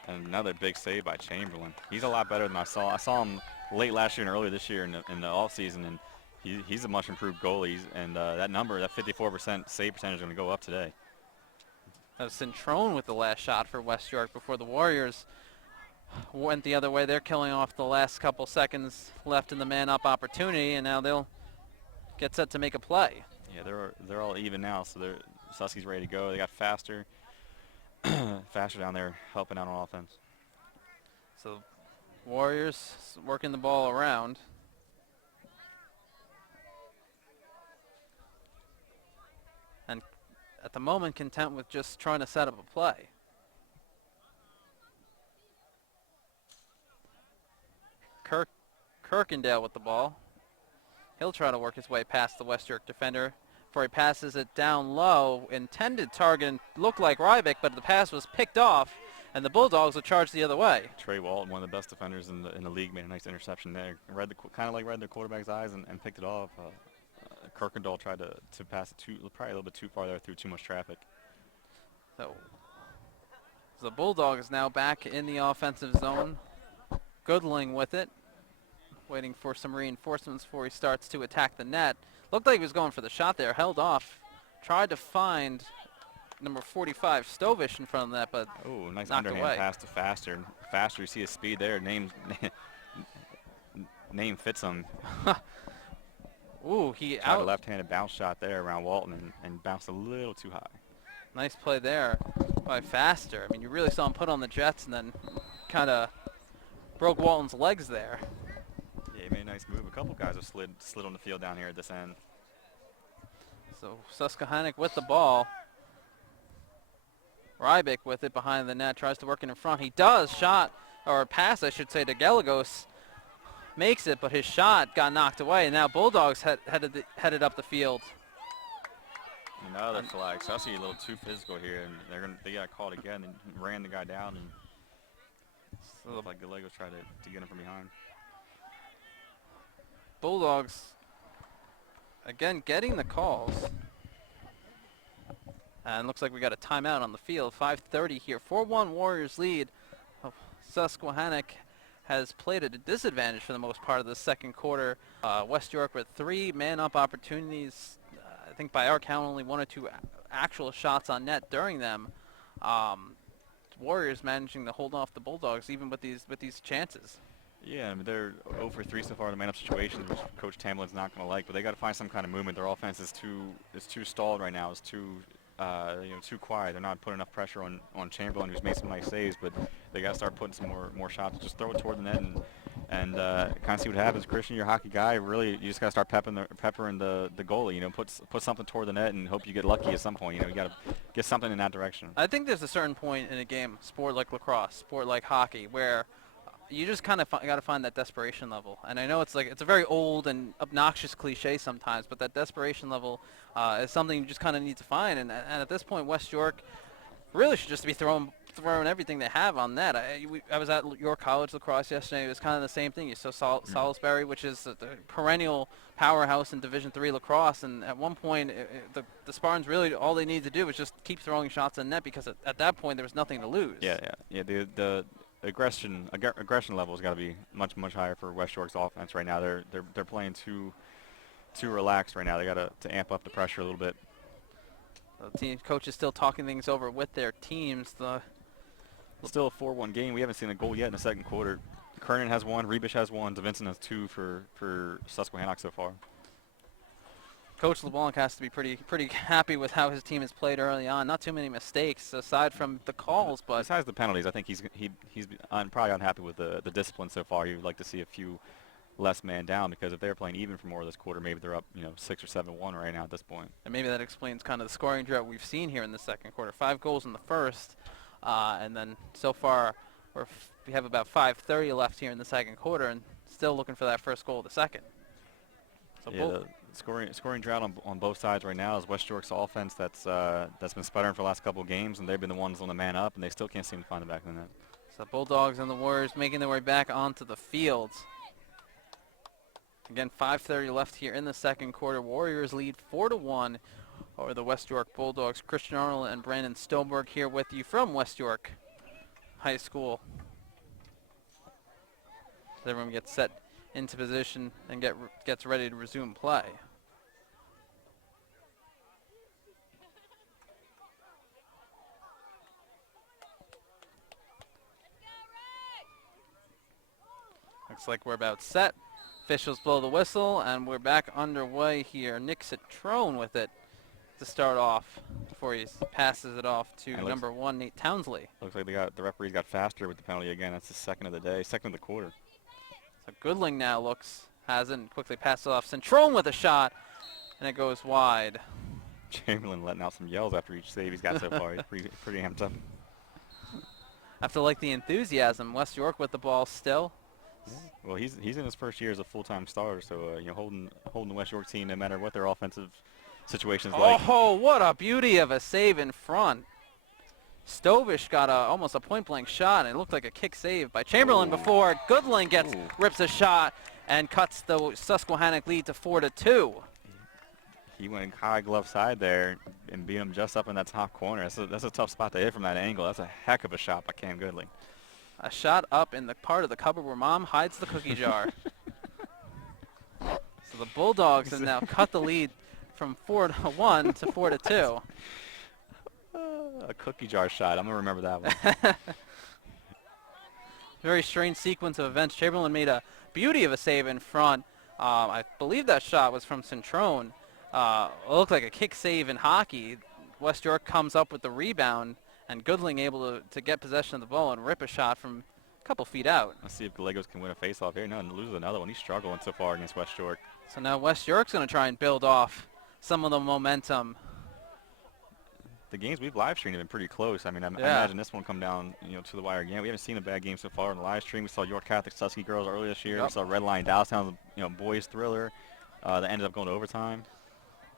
And another big save by Chamberlain. He's a lot better than I saw. I saw him late last year and earlier this year in the offseason, and he's a much improved goalie. And that number, that 54% save percentage, is going to go up today. That was Centrone with the last shot for West York before the Warriors went the other way. They're killing off the last couple seconds left in the man-up opportunity, and now they'll get set to make a play. Yeah, they're all even now, so Susky's ready to go. They got faster down there, helping out on offense. So Warriors working the ball around. And at the moment content with just trying to set up a play. Kirkendale with the ball. He'll try to work his way past the West York defender before he passes it down low. Intended target looked like Rybick, but the pass was picked off, and the Bulldogs will charge the other way. Trey Walton, one of the best defenders in the league, made a nice interception there. Kind of read the quarterback's eyes and picked it off. Kirkendall tried to pass it probably a little bit too far there through too much traffic. So the Bulldogs now back in the offensive zone. Goodling with it, waiting for some reinforcements before he starts to attack the net. Looked like he was going for the shot there, held off, tried to find number 45 Stovish in front of that, but oh, nice knocked underhand away. pass to Faster. Faster, you see his speed there. Name fits him. Ooh, he tried a out. left-handed bounce shot there around Walton and bounced a little too high. Nice play there by Faster. I mean, you really saw him put on the Jets and then kind of broke Walton's legs there. Yeah, he made a nice move. A couple guys have slid on the field down here at this end. So Susquehannock with the ball. Rybick with it behind the net, tries to work it in front. He does, shot, or pass I should say, to Gallegos. Makes it, but his shot got knocked away, and now Bulldogs headed up the field. Another flag. Susky a little too physical here, and they got caught again and ran the guy down, and so looked like Gallegos tried to get him from behind. Bulldogs, again, getting the calls. And looks like we got a timeout on the field. 5:30 here. 4-1 Warriors lead. Susquehannock has played at a disadvantage for the most part of the second quarter. West York with 3 man-up opportunities. I think by our count, only 1 or 2 actual shots on net during them. Warriors managing to hold off the Bulldogs even with these chances. Yeah, I mean, they're 0 for 3 so far in the man-up situations, which Coach Tamlin's not going to like. But they got to find some kind of movement. Their offense is too stalled right now. It's too quiet. They're not putting enough pressure on Chamberlain, who's made some nice saves. But they got to start putting some more shots. Just throw it toward the net and kind of see what happens. Christian, you're a hockey guy. Really, you just got to start peppering the goalie. You know, put something toward the net and hope you get lucky at some point. You know, you got to get something in that direction. I think there's a certain point in a game, sport like lacrosse, sport like hockey, where you just kind of got to find that desperation level. And I know it's a very old and obnoxious cliche sometimes, but that desperation level is something you just kind of need to find. And at this point, West York really should just be throwing everything they have on net. I was at York College lacrosse yesterday. It was kind of the same thing. You saw Salisbury, which is the perennial powerhouse in Division III lacrosse, and at one point the Spartans really all they needed to do was just keep throwing shots in net because at that point there was nothing to lose. Yeah. The aggression level has got to be much higher for West York's offense right now. They're playing too relaxed right now. They got to amp up the pressure a little bit. The team coach is still talking things over with their teams. The Still a 4-1 game. We haven't seen a goal yet in the second quarter. Kernan has one, Rebish has one, DeVincent has two for Susquehannock so far. Coach LeBlanc has to be pretty happy with how his team has played early on. Not too many mistakes aside from the calls, but besides the penalties, I think he's probably unhappy with the discipline so far. He would like to see a few less man down, because if they're playing even for more of this quarter, maybe they're up 6 or 7-1 right now at this point. And maybe that explains kind of the scoring drought we've seen here in the second quarter. 5 goals in the first, and then so far we have about 5:30 left here in the second quarter, and still looking for that first goal of the second. So yeah, the scoring drought on both sides right now is West York's offense that's been sputtering for the last couple of games, and they've been the ones on the man up, and they still can't seem to find the back of the net. So Bulldogs and the Warriors making their way back onto the field. Again, 5:30 left here in the second quarter. Warriors lead 4-1 over the West York Bulldogs. Christian Arnold and Brandon Stoneberg here with you from West York High School. As everyone gets set into position and gets ready to resume play. Looks like we're about set. Officials blow the whistle, and we're back underway here. Nick Citrone with it to start off before he passes it off to number 1, Nate Townsley. Looks like the referees got faster with the penalty again. That's the second of the day, second of the quarter. So Goodling now has it and quickly passes off. Citrone with a shot, and it goes wide. Chamberlain letting out some yells after each save he's got so far. He's pretty amped up. I have to like the enthusiasm. West York with the ball still. Yeah. Well, he's in his first year as a full-time starter, so holding the West York team no matter what their offensive situation's like. Oh, what a beauty of a save in front. Stovish got almost a point-blank shot, and it looked like a kick save by Chamberlain before Goodling rips a shot and cuts the Susquehannock lead to 4-2. He went high glove side there and beat him just up in that top corner. That's a tough spot to hit from that angle. That's a heck of a shot by Cam Goodling. A shot up in the part of the cupboard where Mom hides the cookie jar. So the Bulldogs have now cut the lead from 4-1 to 4-2. A cookie jar shot. I'm going to remember that one. Very strange sequence of events. Chamberlain made a beauty of a save in front. I believe that shot was from Citrone. It looked like a kick save in hockey. West York comes up with the rebound, and Goodling able to get possession of the ball and rip a shot from a couple feet out. Let's see if Gallegos can win a faceoff here. No, and loses another one. He's struggling so far against West York. So now West York's going to try and build off some of the momentum. The games we've live streamed have been pretty close. I mean, I imagine this one come down, to the wire again. We haven't seen a bad game so far in the live stream. We saw York Catholic Susky girls earlier this year. Yep. We saw Red Lion Downtown, boys thriller that ended up going to overtime.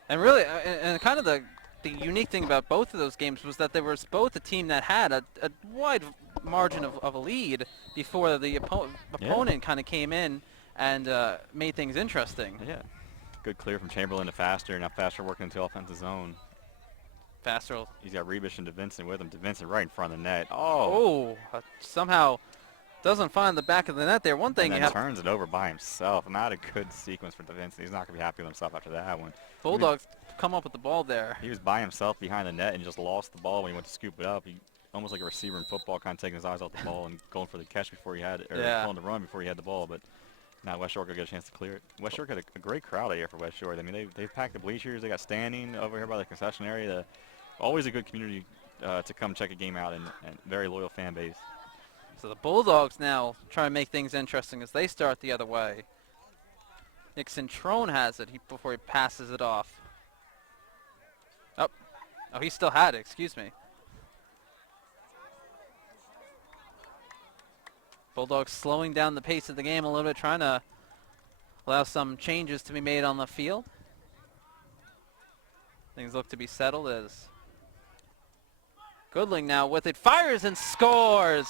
And really, and kind of the unique thing about both of those games was that there was both a team that had a wide margin of a lead before the opponent kind of came in and made things interesting. Yeah. Good clear from Chamberlain to Faster. Now Faster working into offensive zone. Faster. He's got Rebish and DeVincent with him. DeVincent right in front of the net. Oh. Somehow doesn't find the back of the net there. One thing and then turns it over by himself. Not a good sequence for DeVincent. He's not going to be happy with himself after that one. Bulldogs come up with the ball there. He was by himself behind the net and just lost the ball when he went to scoop it up. He almost like a receiver in football, kind of taking his eyes off the ball and going for the catch before he had it, or going to run before he had the ball. But now West York will get a chance to clear it. West York had a great crowd out here for West York. I mean, they've packed the bleachers. They got standing over here by the concession area. Always a good community to come check a game out, and very loyal fan base. So the Bulldogs now try to make things interesting as they start the other way. Nick Citrone has it before he passes it off. Oh, he still had it, excuse me. Bulldogs slowing down the pace of the game a little bit, trying to allow some changes to be made on the field. Things look to be settled as Goodling now with it, fires and scores!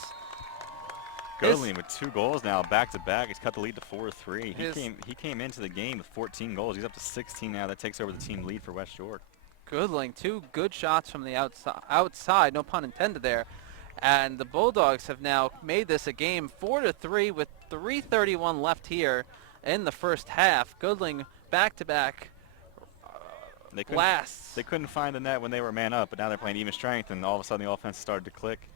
Goodling with 2 goals now, back-to-back. He's cut the lead to 4-3. He came into the game with 14 goals. He's up to 16 now. That takes over the team lead for West York. Goodling, 2 good shots from the outside, no pun intended there. And the Bulldogs have now made this a game 4-3 with 3:31 left here in the first half. Goodling back-to-back blasts. They couldn't find the net when they were man up, but now they're playing even strength, and all of a sudden the offense started to click.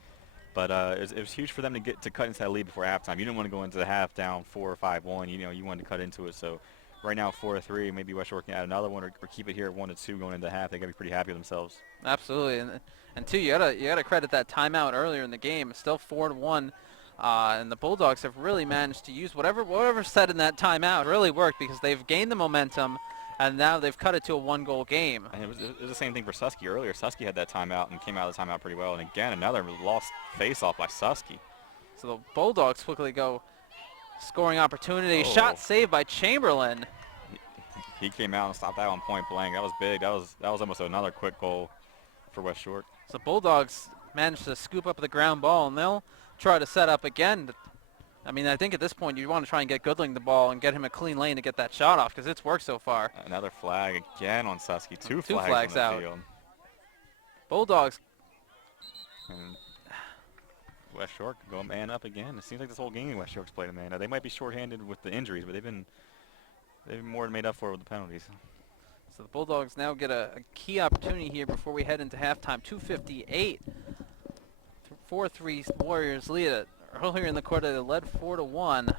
But it was huge for them to cut into that lead before halftime. You didn't want to go into the half down 4 or 5-1. You wanted to cut into it. So right now 4-3. Maybe West York can add another one or keep it here at 1-2 going into the half. They got to be pretty happy with themselves. Absolutely, and two, you gotta credit that timeout earlier in the game. It's still 4-1, and the Bulldogs have really managed to use whatever said in that timeout really worked because they've gained the momentum, and now they've cut it to a 1-goal game. And it was the same thing for Susky earlier. Susky had that timeout and came out of the timeout pretty well. And again, another lost face-off by Susky. So the Bulldogs quickly go scoring opportunity. Oh. Shot saved by Chamberlain. He came out and stopped that one point blank. That was big. That was almost another quick goal for West York. So Bulldogs managed to scoop up the ground ball, and they'll try to set up again. I mean, I think at this point you want to try and get Goodling the ball and get him a clean lane to get that shot off because it's worked so far. Another flag again on Susky. Two flags on the out. field. Bulldogs. And West York go man up again. It seems like this whole game West York's played a man. Now, they might be shorthanded with the injuries, but they've been more than made up for it with the penalties. So the Bulldogs now get a key opportunity here before we head into halftime. 2:58. 4-3 Warriors lead it. Earlier in the quarter, they led 4-1.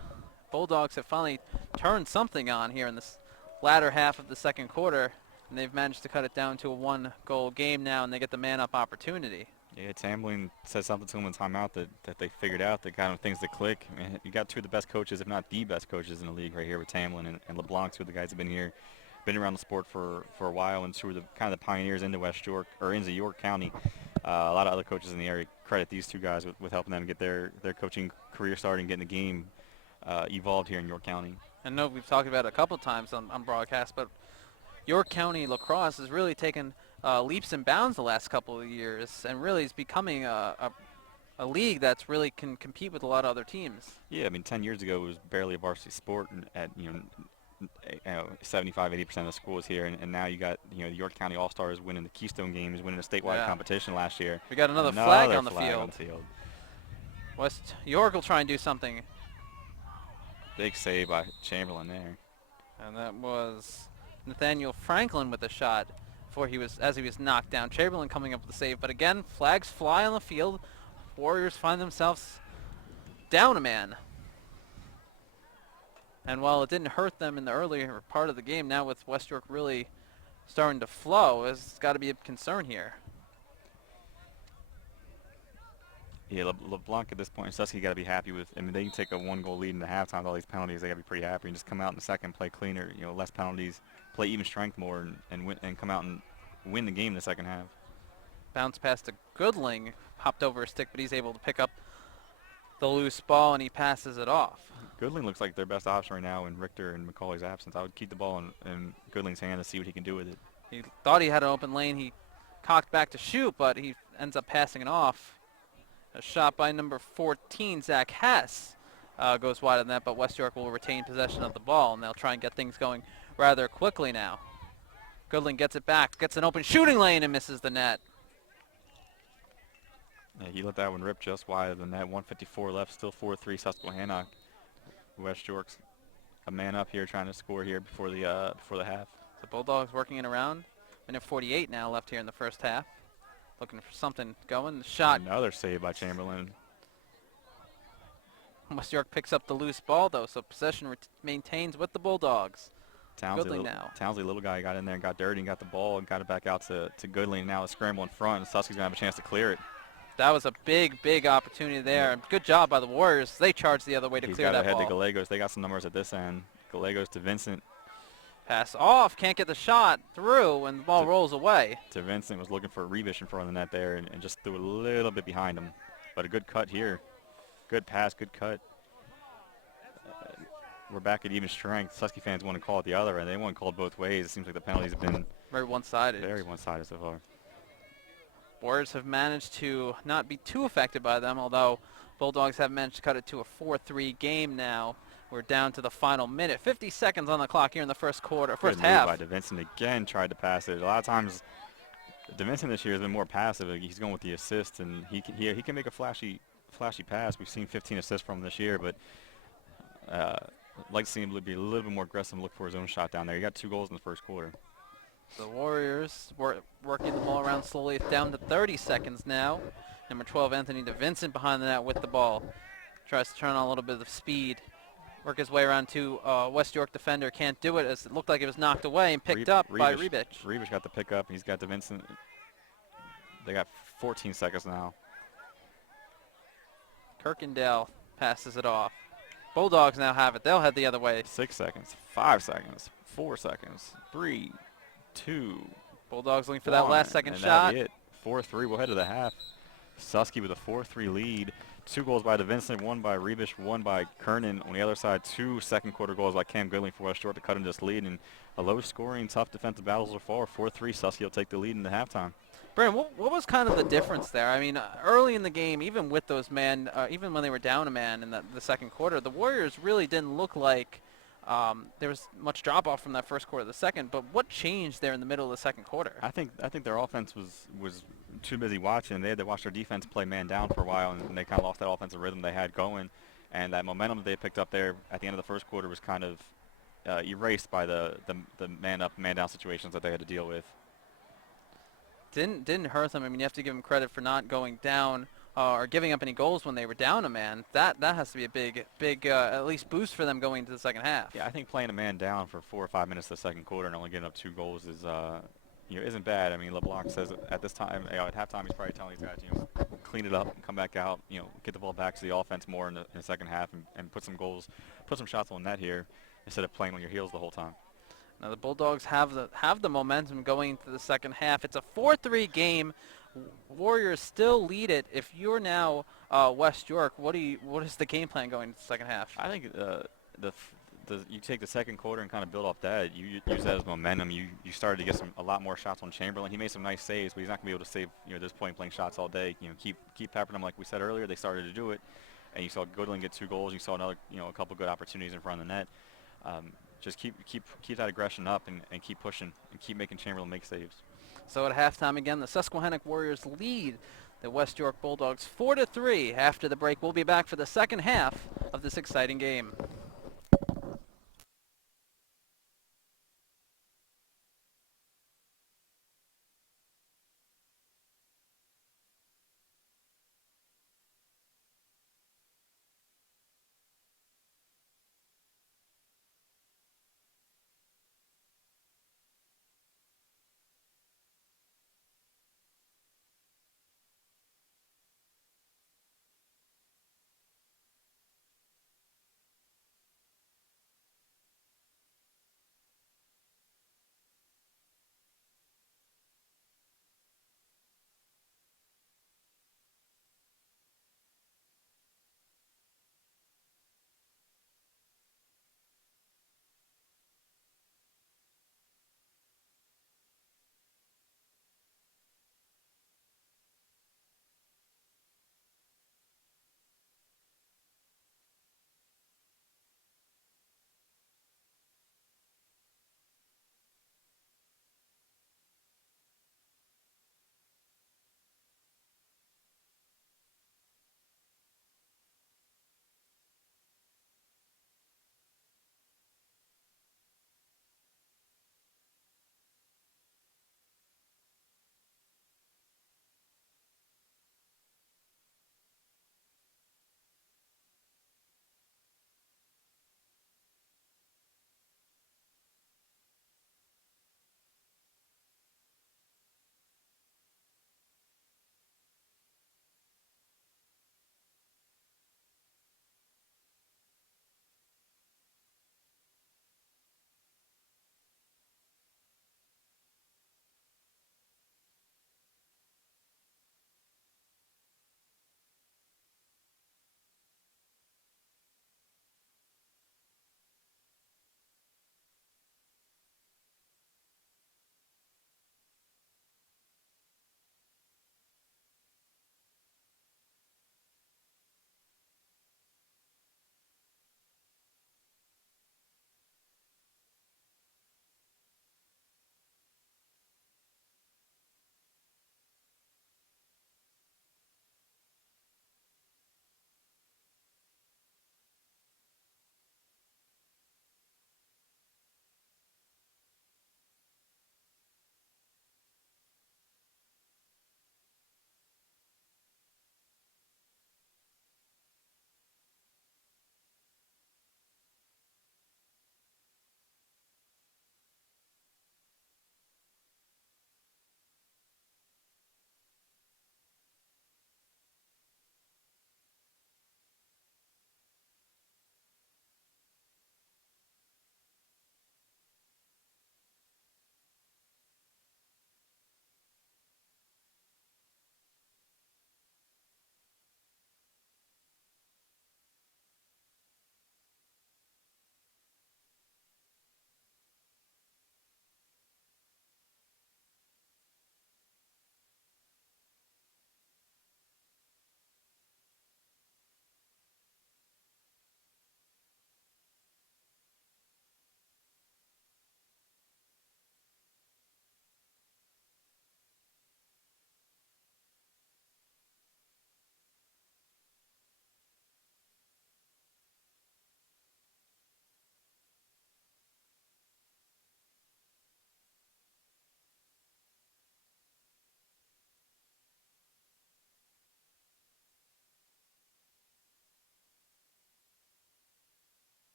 Bulldogs have finally turned something on here in this latter half of the second quarter, and they've managed to cut it down to a 1-goal game now, and they get the man-up opportunity. Yeah, Tamblin said something to him in timeout that they figured out that kind of things that click. I mean, you got two of the best coaches, if not the best coaches in the league right here with Tamblin and LeBlanc, two of the guys that have been here, been around the sport for a while, and two of the kind of the pioneers into West York or into York County. A lot of other coaches in the area credit these two guys with helping them get their coaching career started and getting the game evolved here in York County. I know we've talked about it a couple times on broadcast, but York County lacrosse has really taken leaps and bounds the last couple of years, and really is becoming a league that's really can compete with a lot of other teams. Yeah, I mean, 10 years ago it was barely a varsity sport, and at 75-80% of the schools here, and now you got the York County All-Stars winning the Keystone Games, winning a statewide competition last year. We got another flag on the field. West York will try and do something. Big save by Chamberlain there. And that was Nathaniel Franklin with the shot as he was knocked down. Chamberlain coming up with the save, but again, flags fly on the field. Warriors find themselves down a man. And while it didn't hurt them in the earlier part of the game, now with West York really starting to flow, it's got to be a concern here. Yeah, LeBlanc at this point, Susky got to be happy with. I mean, they can take a 1-goal lead in the halftime with all these penalties. They got to be pretty happy and just come out in the second, play cleaner, less penalties, play even strength more, and come out and win the game in the second half. Bounce pass to Goodling, hopped over a stick, but he's able to pick up the loose ball and he passes it off. Goodling looks like their best option right now in Richter and McCauley's absence. I would keep the ball in Goodling's hand to see what he can do with it. He thought he had an open lane. He cocked back to shoot, but he ends up passing it off. A shot by number 14, Zach Hess, goes wide of the net, but West York will retain possession of the ball, and they'll try and get things going rather quickly now. Goodling gets it back, gets an open shooting lane, and misses the net. Yeah, he let that one rip just wide of the net. 1:54 left, still 4-3 Susquehannock. West York's a man up here trying to score here before the half. The Bulldogs working it around. Minute 48 now left here in the first half. Looking for something going. The shot. Another save by Chamberlain. West York picks up the loose ball, though, so possession maintains with the Bulldogs. Townsley, little guy, got in there and got dirty and got the ball and got it back out to Goodling. Now a scramble in front, and Susky's going to have a chance to clear it. That was a big opportunity there. Yeah. Good job by the Warriors. They charged the other way to clear that ball. He's got ahead to Gallegos. They got some numbers at this end. Gallegos to Vincent. Pass off. Can't get the shot through, and the ball rolls away. To Vincent. Was looking for a Rebish in front of the net there and just threw a little bit behind him. But a good cut here. Good pass, good cut. We're back at even strength. Susky fans want to call it the other end. They want to call it both ways. It seems like the penalties have been very one-sided. Very one-sided so far. Warriors have managed to not be too affected by them, although Bulldogs have managed to cut it to a 4-3 game now. We're down to the final minute. 50 seconds on the clock here in the first half. By DeVincent again, tried to pass it. A lot of times, DeVincent this year has been more passive. He's going with the assist, and he can make a flashy pass. We've seen 15 assists from him this year, but I'd like to see him be a little bit more aggressive and look for his own shot down there. He got 2 goals in the first quarter. The Warriors working the ball around slowly. It's down to 30 seconds now. Number 12, Anthony DeVincent behind the net with the ball. Tries to turn on a little bit of speed. Work his way around to West York defender. Can't do it as it looked like it was knocked away and picked up by Rebic. Rebic got the pickup. He's got DeVincent. They got 14 seconds now. Kirkendale passes it off. Bulldogs now have it. They'll head the other way. 6 seconds, 5 seconds, 4 seconds, 3, 2. Bulldogs looking for that last second and shot. That'll be it. 4-3. We'll head to the half. Susky with a 4-3 lead. 2 goals by DeVincent, 1 by Rebic, 1 by Kernan. On the other side, 2 second quarter goals by Cam Goodling for West Shore to cut in this lead. And a low-scoring, tough defensive battle so far. 4-3. Susky will take the lead in the halftime. Brandon, what was kind of the difference there? I mean, early in the game, even with those even when they were down a man in the second quarter, the Warriors really didn't look like there was much drop-off from that first quarter to the second. But what changed there in the middle of the second quarter? I think their offense was too busy watching. They had to watch their defense play man down for a while, and they kind of lost that offensive rhythm they had going. And that momentum they picked up there at the end of the first quarter was kind of erased by the man-up, man-down situations that they had to deal with. Didn't hurt them. I mean, you have to give them credit for not going down or giving up any goals when they were down a man. That has to be a big at least boost for them going into the second half. Yeah, I think playing a man down for 4 or 5 minutes of the second quarter and only getting up 2 goals is isn't bad. I mean, LeBlanc says at this time, at halftime, he's probably telling these guys, clean it up and come back out, get the ball back to the offense more in the second half and put some goals, put some shots on net here instead of playing on your heels the whole time. Now the Bulldogs have the momentum going into the second half. It's a 4-3 game. Warriors still lead it. If you're now West York, what is the game plan going into the second half? I think you take the second quarter and kind of build off that. You use that as momentum. You started to get a lot more shots on Chamberlain. He made some nice saves, but he's not going to be able to save this point-blank shots all day. Keep peppering them like we said earlier. They started to do it, and you saw Goodling get 2 goals. You saw another a couple good opportunities in front of the net. Just keep that aggression up and keep pushing and keep making Chamberlain make saves. So at halftime again, the Susquehannock Warriors lead the West York Bulldogs 4-3. After the break, we'll be back for the second half of this exciting game.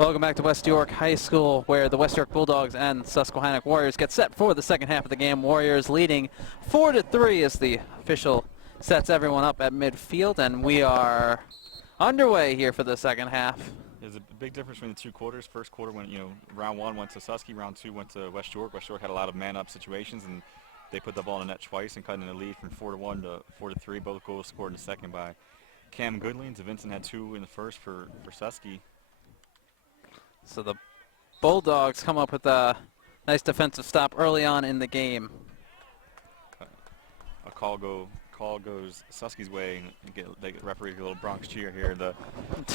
Welcome back to West York High School, where the West York Bulldogs and Susquehannock Warriors get set for the second half of the game. Warriors leading 4-3 as the official sets everyone up at midfield, and we are underway here for the second half. There's a big difference between the two quarters. First quarter, when round one went to Susky, round two went to West York. West York had a lot of man-up situations, and they put the ball in the net twice and cut in the lead from 4-1 to 4-3. Both goals scored in the second by Cam Goodlings. Vincent had 2 in the first for Susky. So the Bulldogs come up with a nice defensive stop early on in the game. A call goes Susky's way, and they referee a little Bronx cheer here. A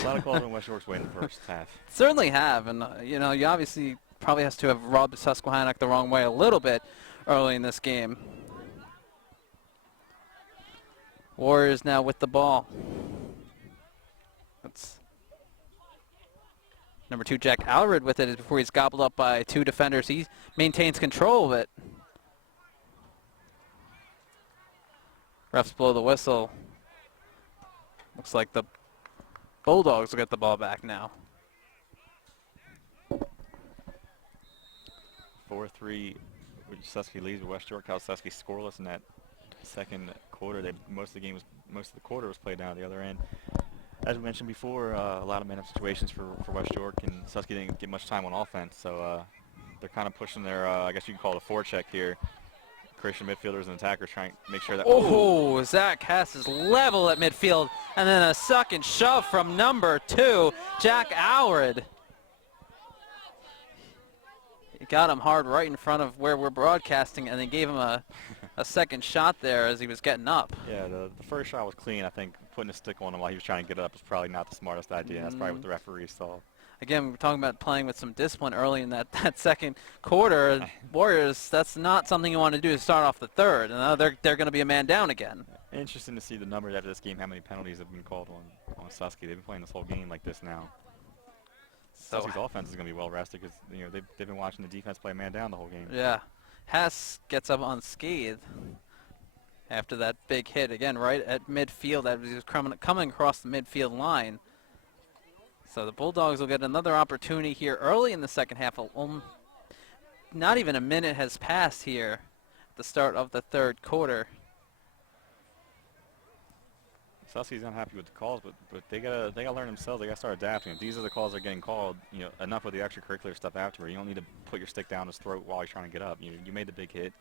lot of calls in West York's way in the first half. Certainly have, and you obviously probably has to have rubbed Susquehannock the wrong way a little bit early in this game. Warriors now with the ball. That's number 2, Jack Allred with it before he's gobbled up by 2 defenders. He maintains control of it. Refs blow the whistle. Looks like the Bulldogs will get the ball back now. 4-3, Susky leads with West York. How Susky scoreless in that second quarter. Most of the quarter was played down at the other end. As we mentioned before, a lot of man-up situations for West York, and Susky didn't get much time on offense, so they're kind of pushing their, I guess you can call it a forecheck here. Christian midfielders and attackers trying to make sure that... Oh, Zach Hess is level at midfield, and then a suck and shove from number 2, Jack Allred. He got him hard right in front of where we're broadcasting, and then gave him a second shot there as he was getting up. Yeah, the first shot was clean. I think putting a stick on him while he was trying to get up was probably not the smartest idea. That's probably what the referee saw. Again, we're talking about playing with some discipline early in that second quarter. Warriors, that's not something you want to do to start off the third. And now they're going to be a man down again. Interesting to see the numbers after this game, how many penalties have been called on Susky. They've been playing this whole game like this now. So Susky's offense is going to be well rested because they've been watching the defense play man down the whole game. Yeah. Hess gets up unscathed after that big hit, again, right at midfield as he was coming across the midfield line. So the Bulldogs will get another opportunity here early in the second half. Not even a minute has passed here at the start of the third quarter. Susky's not happy with the calls, but they gotta learn themselves. They gotta start adapting. If these are the calls that are getting called, enough with the extracurricular stuff afterward. You don't need to put your stick down his throat while he's trying to get up. You made the big hit.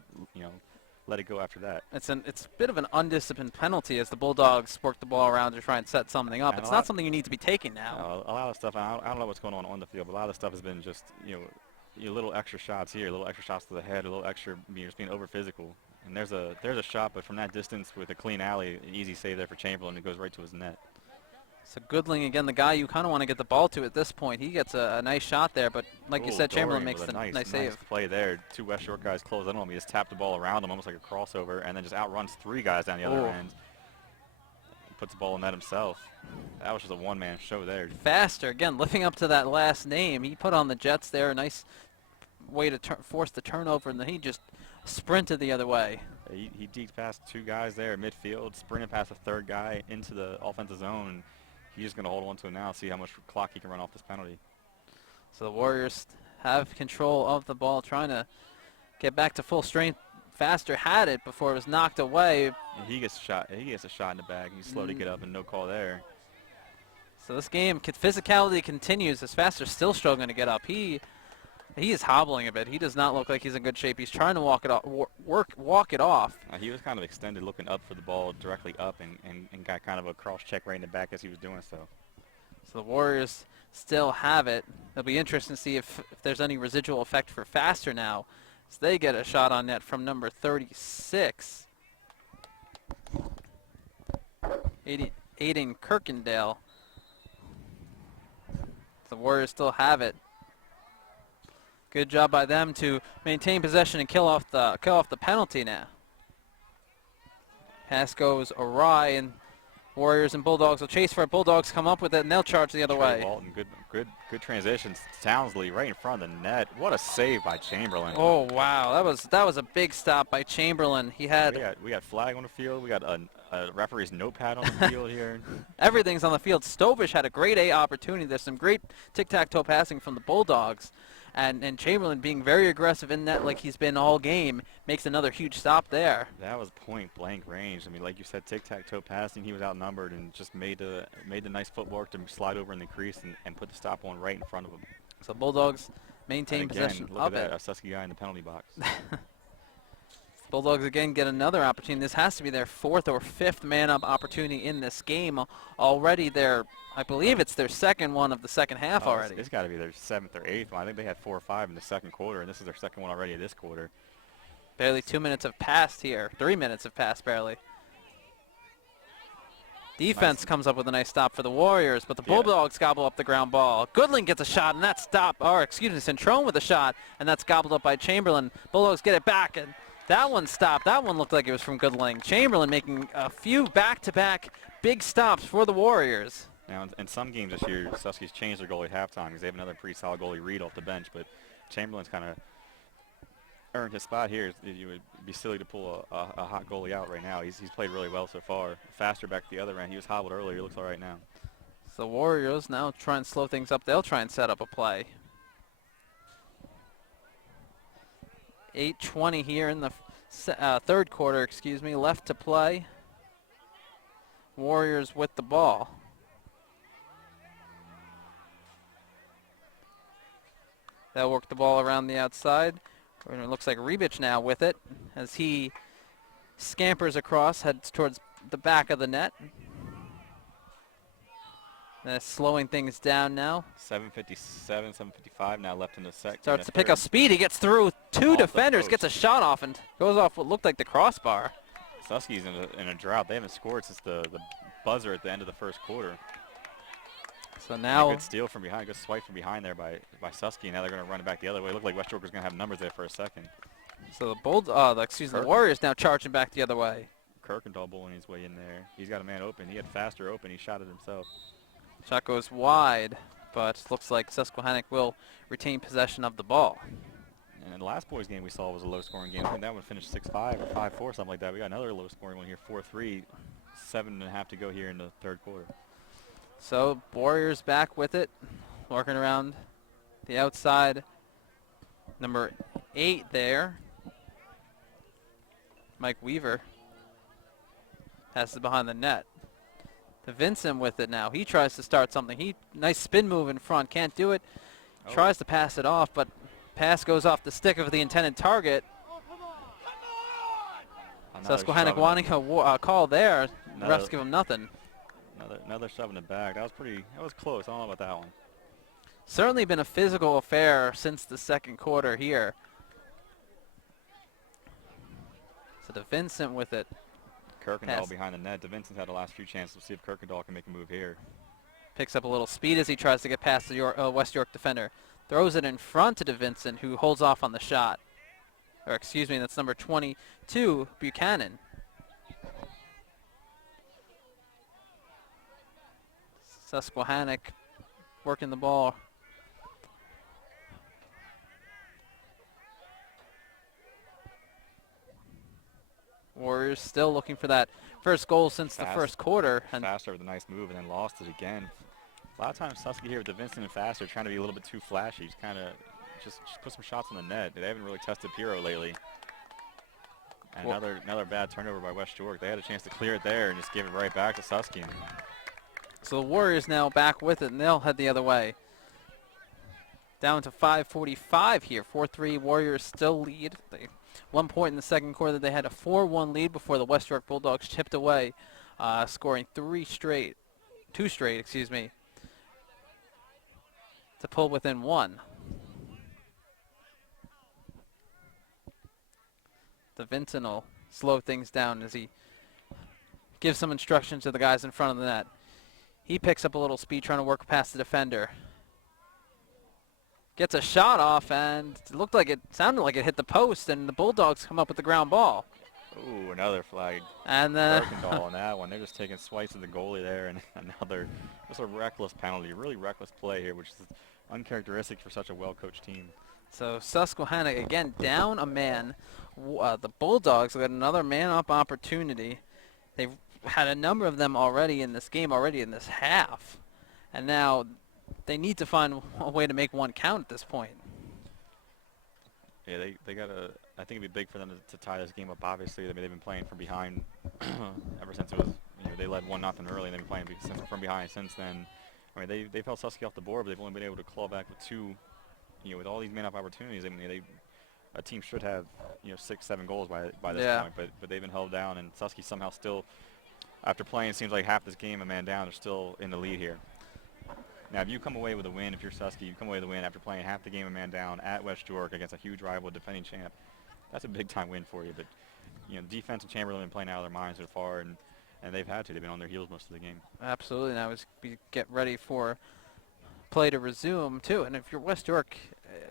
Let it go after that. It's a bit of an undisciplined penalty as the Bulldogs work the ball around to try and set something up. It's not something you need to be taking now. A lot of stuff. I don't know what's going on the field, but a lot of the stuff has been just little extra shots here, little extra shots to the head, a little extra just being over physical. And there's a shot, but from that distance with a clean alley, an easy save there for Chamberlain. It goes right to his net. So Goodling, again, the guy you kind of want to get the ball to at this point. He gets a nice shot there, but like you said, Chamberlain makes the nice save. Nice play there. 2 West York guys close in on him. He just tapped the ball around him, almost like a crossover, and then just outruns 3 guys down the other end. Puts the ball in net himself. That was just a one-man show there. Faster, again, living up to that last name. He put on the Jets there, a nice way to force the turnover, and then he just sprinted the other way. He deked past 2 guys there at midfield, sprinted past a 3rd guy into the offensive zone. He's just going to hold on to it now, see how much clock he can run off this penalty. So the Warriors have control of the ball, trying to get back to full strength. Faster had it before it was knocked away. And he gets a shot in the bag. He's slow to get up and no call there. So this game, physicality continues as Faster's still struggling to get up. He is hobbling a bit. He does not look like he's in good shape. He's trying to walk it off. He was kind of extended, looking up for the ball directly up, and got kind of a cross check right in the back as he was doing so. So the Warriors still have it. It'll be interesting to see if there's any residual effect for Faster now, as they get a shot on net from number 36, Aiden Kirkendale. The Warriors still have it. Good job by them to maintain possession and kill off the penalty now. Pass goes awry, and Warriors and Bulldogs will chase for it. Bulldogs come up with it, and they'll charge the other way. Walton, good transitions. Townsley right in front of the net. What a save by Chamberlain. Oh wow, that was a big stop by Chamberlain. He had we got flag on the field. We got a a referee's notepad on the field here. Everything's on the field. Stovish had a great A opportunity. There's some great tic-tac-toe passing from the Bulldogs. And Chamberlain being very aggressive in net like he's been all game makes another huge stop there. That was point-blank range. I mean, like you said, tic-tac-toe passing, he was outnumbered and just made the nice footwork to slide over in the crease and put the stop on right in front of him. So Bulldogs maintain And again, possession look of at it. that, a Susky guy in the penalty box. Bulldogs again get another opportunity. This has to be their 4th or 5th man-up opportunity in this game. Already I believe it's their second one of the second half already. It's got to be their 7th or 8th one. I think they had 4 or 5 in the second quarter, and this is their second one already this quarter. Barely 2 minutes have passed here. 3 minutes have passed barely. Defense Nice. comes up with a nice stop for the Warriors, but the Bulldogs gobble up the ground ball. Goodling gets a shot, and that's stopped. Centrone with a shot, and that's gobbled up by Chamberlain. Bulldogs get it back, and that one stopped. That one looked like it was from Goodling. Chamberlain making a few back-to-back big stops for the Warriors. Now, in some games this year, Susky's changed their goalie at halftime because they have another pretty solid goalie, Reed, off the bench. But Chamberlain's kind of earned his spot here. You would be silly to pull a hot goalie out right now. He's played really well so far. Faster back to the other end. He was hobbled earlier. He looks all right now. So the Warriors now try and slow things up. They'll try and set up a play. 8:20 here in the third quarter, left to play. Warriors with the ball. They'll work the ball around the outside. And it looks like Rebic now with it as he scampers across, heads towards the back of the net. Slowing things down now. 7:57, 7:55 now left in the second. Starts to pick up speed. He gets through two Off the defenders, post. gets a shot off, and goes off what looked like the crossbar. Susky's in a drought. They haven't scored since the buzzer at the end of the first quarter. So And a now good steal from behind, good swipe from behind there by Susky. Now they're going to run it back the other way. It looked like West York was going to have numbers there for a second. So the Warriors now charging back the other way. Kirkendall bowling his way in there. He's got a man open. He had Faster open. He shot it himself. Shot goes wide, but looks like Susquehannock will retain possession of the ball. And the last boys game we saw was a low-scoring game. I think that one finished 6-5 or 5-4, something like that. We got another low-scoring one here, 4-3, 7.5 to go here in the third quarter. So Warriors back with it, working around the outside. Number 8 there, Mike Weaver, passes behind the net. To Vincent with it now. He tries to start something. Nice spin move in front. Can't do it. Oh. Tries to pass it off, but pass goes off the stick of the intended target. Another Susquehannock shove in wanting a call there. The Another- refs give him nothing. Another shove in the back. That was close. I don't know about that one. Certainly been a physical affair since the second quarter here. So to Vincent with it. Kirkendall Pass. behind the net. DeVincent's had the last few chances. We'll see if Kirkendall can make a move here. Picks up a little speed as he tries to get past the West York defender. Throws it in front to DeVincent, who holds off on the shot. Or excuse me, that's number 22, Buchanan. Susquehannock working the ball. Warriors still looking for that first goal since the Fast. first quarter. And Faster with a nice move and then lost it again. A lot of times Susky here with DeVincent and Faster trying to be a little bit too flashy. Just kind of just put some shots on the net. They haven't really tested Piro lately. And Well- another bad turnover by West York. They had a chance to clear it there and just give it right back to Susky. so the Warriors now back with it, and they'll head the other way. Down to 5:45 here. 4-3 Warriors still lead. 1 point in the second quarter. They had a 4-1 lead before the West York Bulldogs chipped away, scoring two straight, to pull within one. The Vincent will slow things down as he gives some instructions to the guys in front of the net. He picks up a little speed trying to work past the defender. Gets a shot off, and it sounded like it hit the post, and the Bulldogs come up with the ground ball. Ooh, another flag. And then Kirkendall on that one. They're just taking swipes at the goalie there, and just a reckless penalty. Really reckless play here, which is uncharacteristic for such a well-coached team. so Susquehannock again down a man. The Bulldogs got another man-up opportunity. They had a number of them already in this game, already in this half. And now they need to find a way to make one count at this point. Yeah, they got to. I think it'd be big for them to tie this game up. Obviously, I mean, they've been playing from behind ever since it was. They led 1-0 early, and they've been playing from behind since then. I mean, they've held Susky off the board, but they've only been able to claw back with 2. With all these man-up opportunities, I mean, a team should have 6, 7 goals by this point, but they've been held down, and Susky somehow still, after playing, it seems like half this game a man down, they're still in the lead here. Now, if you come away with a win, if you're Susky, you come away with a win after playing half the game a man down at West York against a huge rival, defending champ, that's a big-time win for you. But, defense and Chamberlain have been playing out of their minds so far, and they've had to. They've been on their heels most of the game. Absolutely. Now as we get ready for play to resume, too. And if you're West York,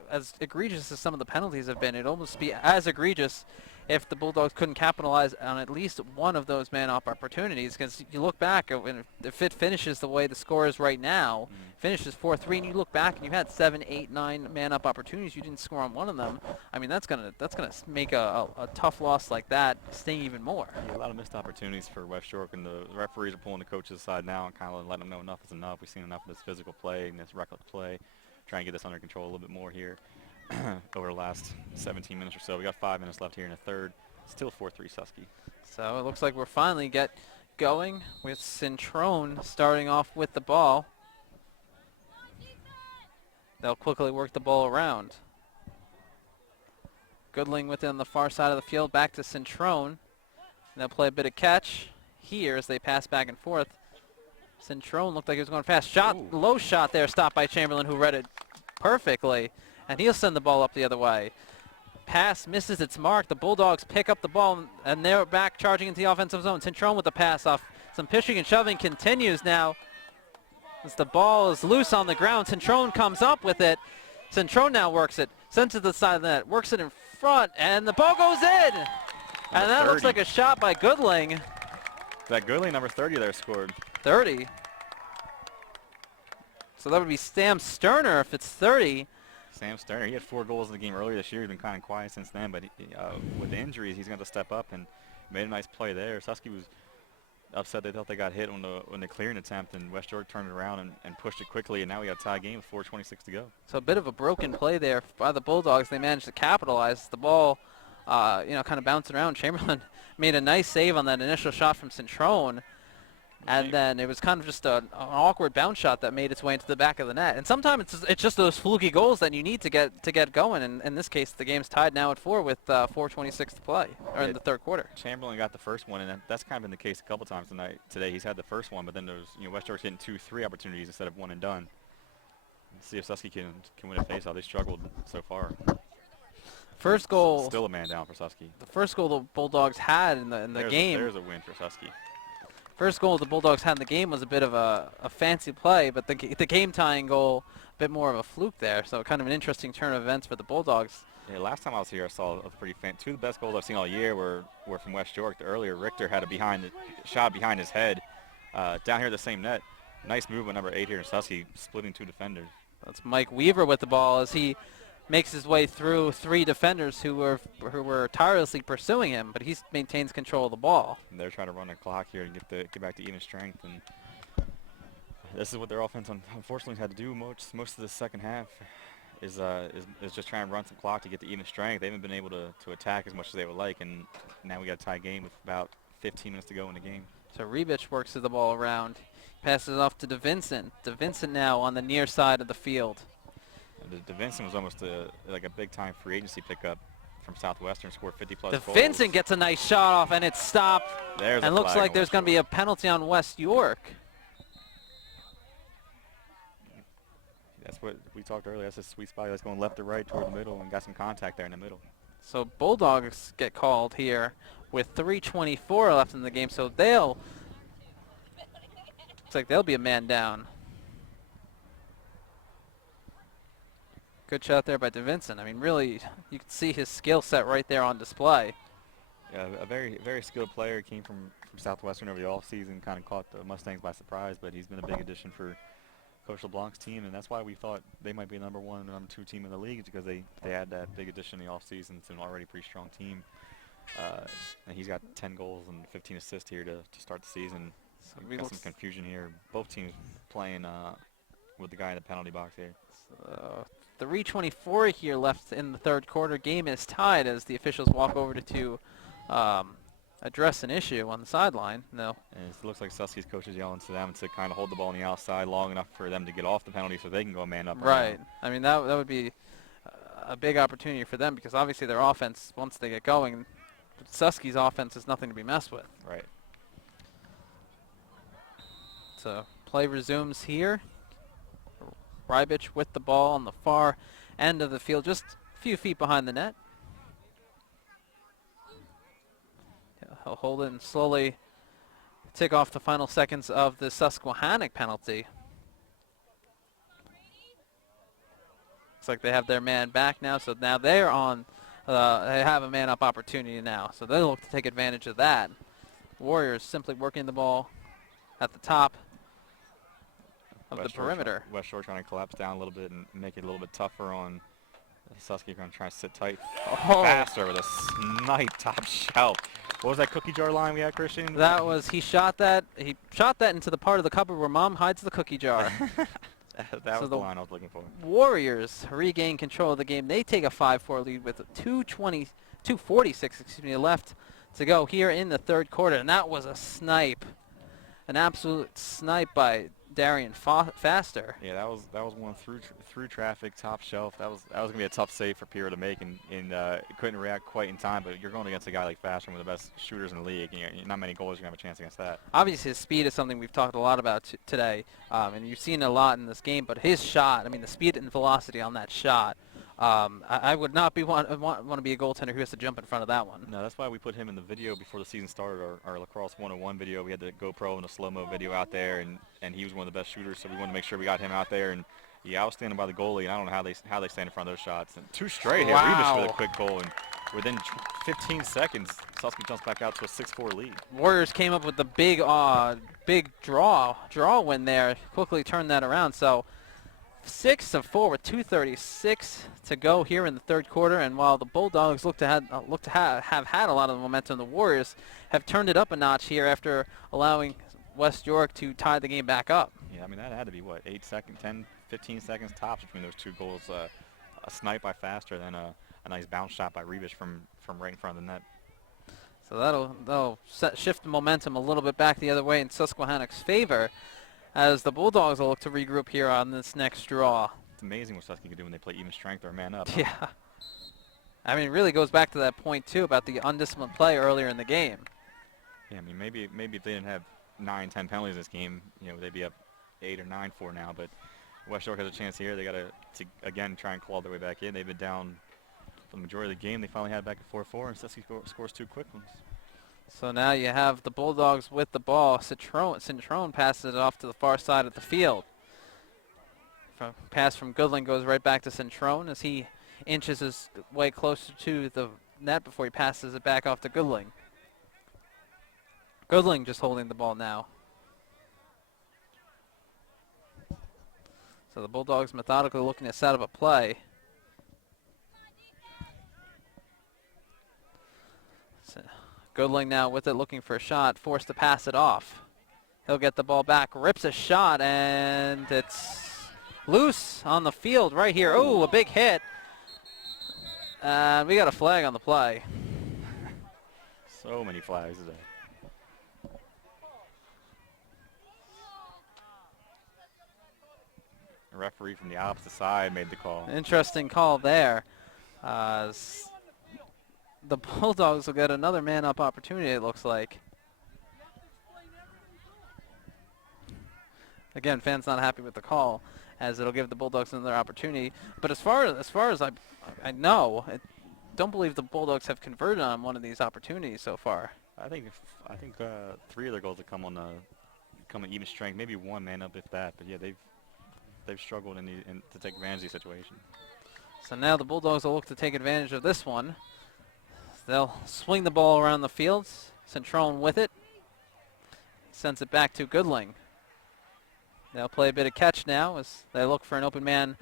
as egregious as some of the penalties have been, it'd almost be as egregious if the Bulldogs couldn't capitalize on at least one of those man-up opportunities. Because you look back, if it finishes the way the score is right now, finishes 4-3, and you look back and you had 7, 8, 9 man-up opportunities, you didn't score on one of them. I mean, that's gonna make a tough loss like that sting even more. Yeah, a lot of missed opportunities for West York, and the referees are pulling the coaches aside now and kind of letting them know enough is enough. We've seen enough of this physical play and this reckless play. Try and get this under control a little bit more here over the last 17 minutes or so. We got 5 minutes left here in the third. Still 4-3 Susky. So it looks like we're finally get going with Centrone starting off with the ball. They'll quickly work the ball around. Goodling within the far side of the field, back to Centrone. They'll play a bit of catch here as they pass back and forth. Centrone looked like he was going fast. Low shot there, stopped by Chamberlain, who read it perfectly. And he'll send the ball up the other way. Pass misses its mark. The Bulldogs pick up the ball, and they're back charging into the offensive zone. Centrone with the pass off. Some pushing and shoving continues now. As the ball is loose on the ground, Centrone comes up with it. Centrone now works it. Sends it to the side of the net. Works it in front, and the ball goes in. And that looks like a shot by Goodling. That Goodling, number 30 there, scored. 30. So that would be Sam Sterner if it's 30. Sam Sterner, he had 4 goals in the game earlier this year. He's been kind of quiet since then, but with the injuries, he's going to step up and made a nice play there. Susky was upset. They thought they got hit on the clearing attempt, and West York turned it around and pushed it quickly, and now we got a tie game with 4:26 to go. So a bit of a broken play there by the Bulldogs. They managed to capitalize. The ball, kind of bouncing around. Chamberlain made a nice save on that initial shot from Centrone. And then it was kind of just an awkward bounce shot that made its way into the back of the net. And sometimes it's just those fluky goals that you need to get going. And in this case, the game's tied now at 4 with 4:26 to play, or in the third quarter. Chamberlain got the first one, and that's kind of been the case a couple times today. He's had the first one, but then there's West York's getting 2, 3 opportunities instead of one and done. Let's see if Susky can win a faceoff. They struggled so far. First goal. Still a man down for Susky. The first goal the Bulldogs had in the game. There's a win for Susky. First goal the Bulldogs had in the game was a bit of a fancy play, but the game-tying goal, a bit more of a fluke there. So kind of an interesting turn of events for the Bulldogs. Yeah, last time I was here, I saw a pretty two of the best goals I've seen all year were from West York. The earlier, Richter had a shot behind his head down here at the same net. Nice move by number 8 here in Susky, splitting 2 defenders. That's Mike Weaver with the ball as he makes his way through 3 defenders who were tirelessly pursuing him, but he maintains control of the ball. And they're trying to run the clock here and get back to even strength, and this is what their offense unfortunately had to do most of the second half is just trying to run some clock to get to even strength. They haven't been able to attack as much as they would like, and now we got a tie game with about 15 minutes to go in the game. So Rebic works the ball around, passes it off to DeVincent. DeVincent now on the near side of the field. DeVincent was almost like a big-time free agency pickup from Southwestern, scored 50-plus goals. DeVincent gets a nice shot off, and it's stopped. And looks like there's going to be a penalty on West York. That's what we talked earlier. That's a sweet spot. That's going left to right toward the middle and got some contact there in the middle. So Bulldogs get called here with 3:24 left in the game. So looks like they'll be a man down. Good shot there by DeVincent. I mean, really, you can see his skill set right there on display. Yeah, a very, very skilled player. Came from Southwestern over the offseason, kind of caught the Mustangs by surprise, but he's been a big addition for Coach LeBlanc's team, and that's why we thought they might be number 1 and number 2 team in the league, because they had that big addition in the offseason to an already pretty strong team. And he's got 10 goals and 15 assists here to start the season. So We've got some confusion here. Both teams playing with the guy in the penalty box here. 3:24 here left in the third quarter. Game is tied as the officials walk over to address an issue on the sideline. No. And it looks like Susky's coach is yelling to them to kind of hold the ball on the outside long enough for them to get off the penalty so they can go man up. Right. I mean, that would be a big opportunity for them because obviously their offense, once they get going, Susky's offense is nothing to be messed with. Right. So play resumes here. Rybich with the ball on the far end of the field, just a few feet behind the net. He'll hold it and slowly tick off the final seconds of the Susquehannock penalty. Looks like they have their man back now, so now they're on. They have a man-up opportunity now, so they'll look to take advantage of that. Warriors simply working the ball at the top of the perimeter. West Shore trying to collapse down a little bit and make it a little bit tougher on Susky. Going to try to sit tight faster with a snipe top shelf. What was that cookie jar line we had, Christian? That was, he shot that into the part of the cupboard where Mom hides the cookie jar. That was the line I was looking for. Warriors regain control of the game. They take a 5-4 lead with 2:46 left to go here in the third quarter, and that was a snipe, an absolute snipe by Darian Faster. Yeah, that was one through traffic, top shelf. That was gonna be a tough save for Pierre to make, and couldn't react quite in time. But you're going against a guy like Faster, one of the best shooters in the league. Not many goals you're gonna have a chance against that. Obviously, his speed is something we've talked a lot about today, and you've seen a lot in this game. But his shot, I mean, the speed and velocity on that shot. I would not want to be a goaltender who has to jump in front of that one. No, that's why we put him in the video before the season started, our Lacrosse 101 video. We had the GoPro and the slow-mo video out there, and he was one of the best shooters, so we wanted to make sure we got him out there. And yeah, I was standing by the goalie, and I don't know how they stand in front of those shots. And two straight here. Wow. Rebish with a quick goal, and within 15 seconds, Susky jumps back out to a 6-4 lead. Warriors came up with the big draw win there. Quickly turned that around. So 6-4 with 2:36 to go here in the third quarter, and while the Bulldogs look to have had a lot of the momentum, the Warriors have turned it up a notch here after allowing West York to tie the game back up. Yeah, I mean, that had to be, what, 8 seconds, 10, 15 seconds tops between those two goals. A snipe by Faster, then a nice bounce shot by Rebish from right in front of the net. So that'll shift the momentum a little bit back the other way in Susquehannock's favor, as the Bulldogs will look to regroup here on this next draw. It's amazing what Susky can do when they play even strength or a man up. Yeah. I mean, it really goes back to that point, too, about the undisciplined play earlier in the game. Yeah, I mean, maybe if they didn't have 9, 10 penalties this game, they'd be up 8 or 9-4 now. But West York has a chance here. They got to again try and claw their way back in. They've been down for the majority of the game. They finally had it back at 4-4, and Susky scores 2 quick ones. So now you have the Bulldogs with the ball. Centrone passes it off to the far side of the field. Pass from Goodling goes right back to Centrone as he inches his way closer to the net before he passes it back off to Goodling. Goodling just holding the ball now. So the Bulldogs methodically looking to set up a play. Goodling now with it, looking for a shot, forced to pass it off. He'll get the ball back, rips a shot, and it's loose on the field right here. Oh, a big hit. And we got a flag on the play. So many flags today. A referee from the opposite side made the call. Interesting call there. The Bulldogs will get another man-up opportunity, it looks like. Again, fans not happy with the call, as it'll give the Bulldogs another opportunity. But as far as I know, I don't believe the Bulldogs have converted on one of these opportunities so far. I think 3 of their goals have come in even strength, maybe one man up if that. But yeah, they've struggled to take advantage of the situation. So now the Bulldogs will look to take advantage of this one. They'll swing the ball around the field. Centrone with it. Sends it back to Goodling. They'll play a bit of catch now as they look for an open man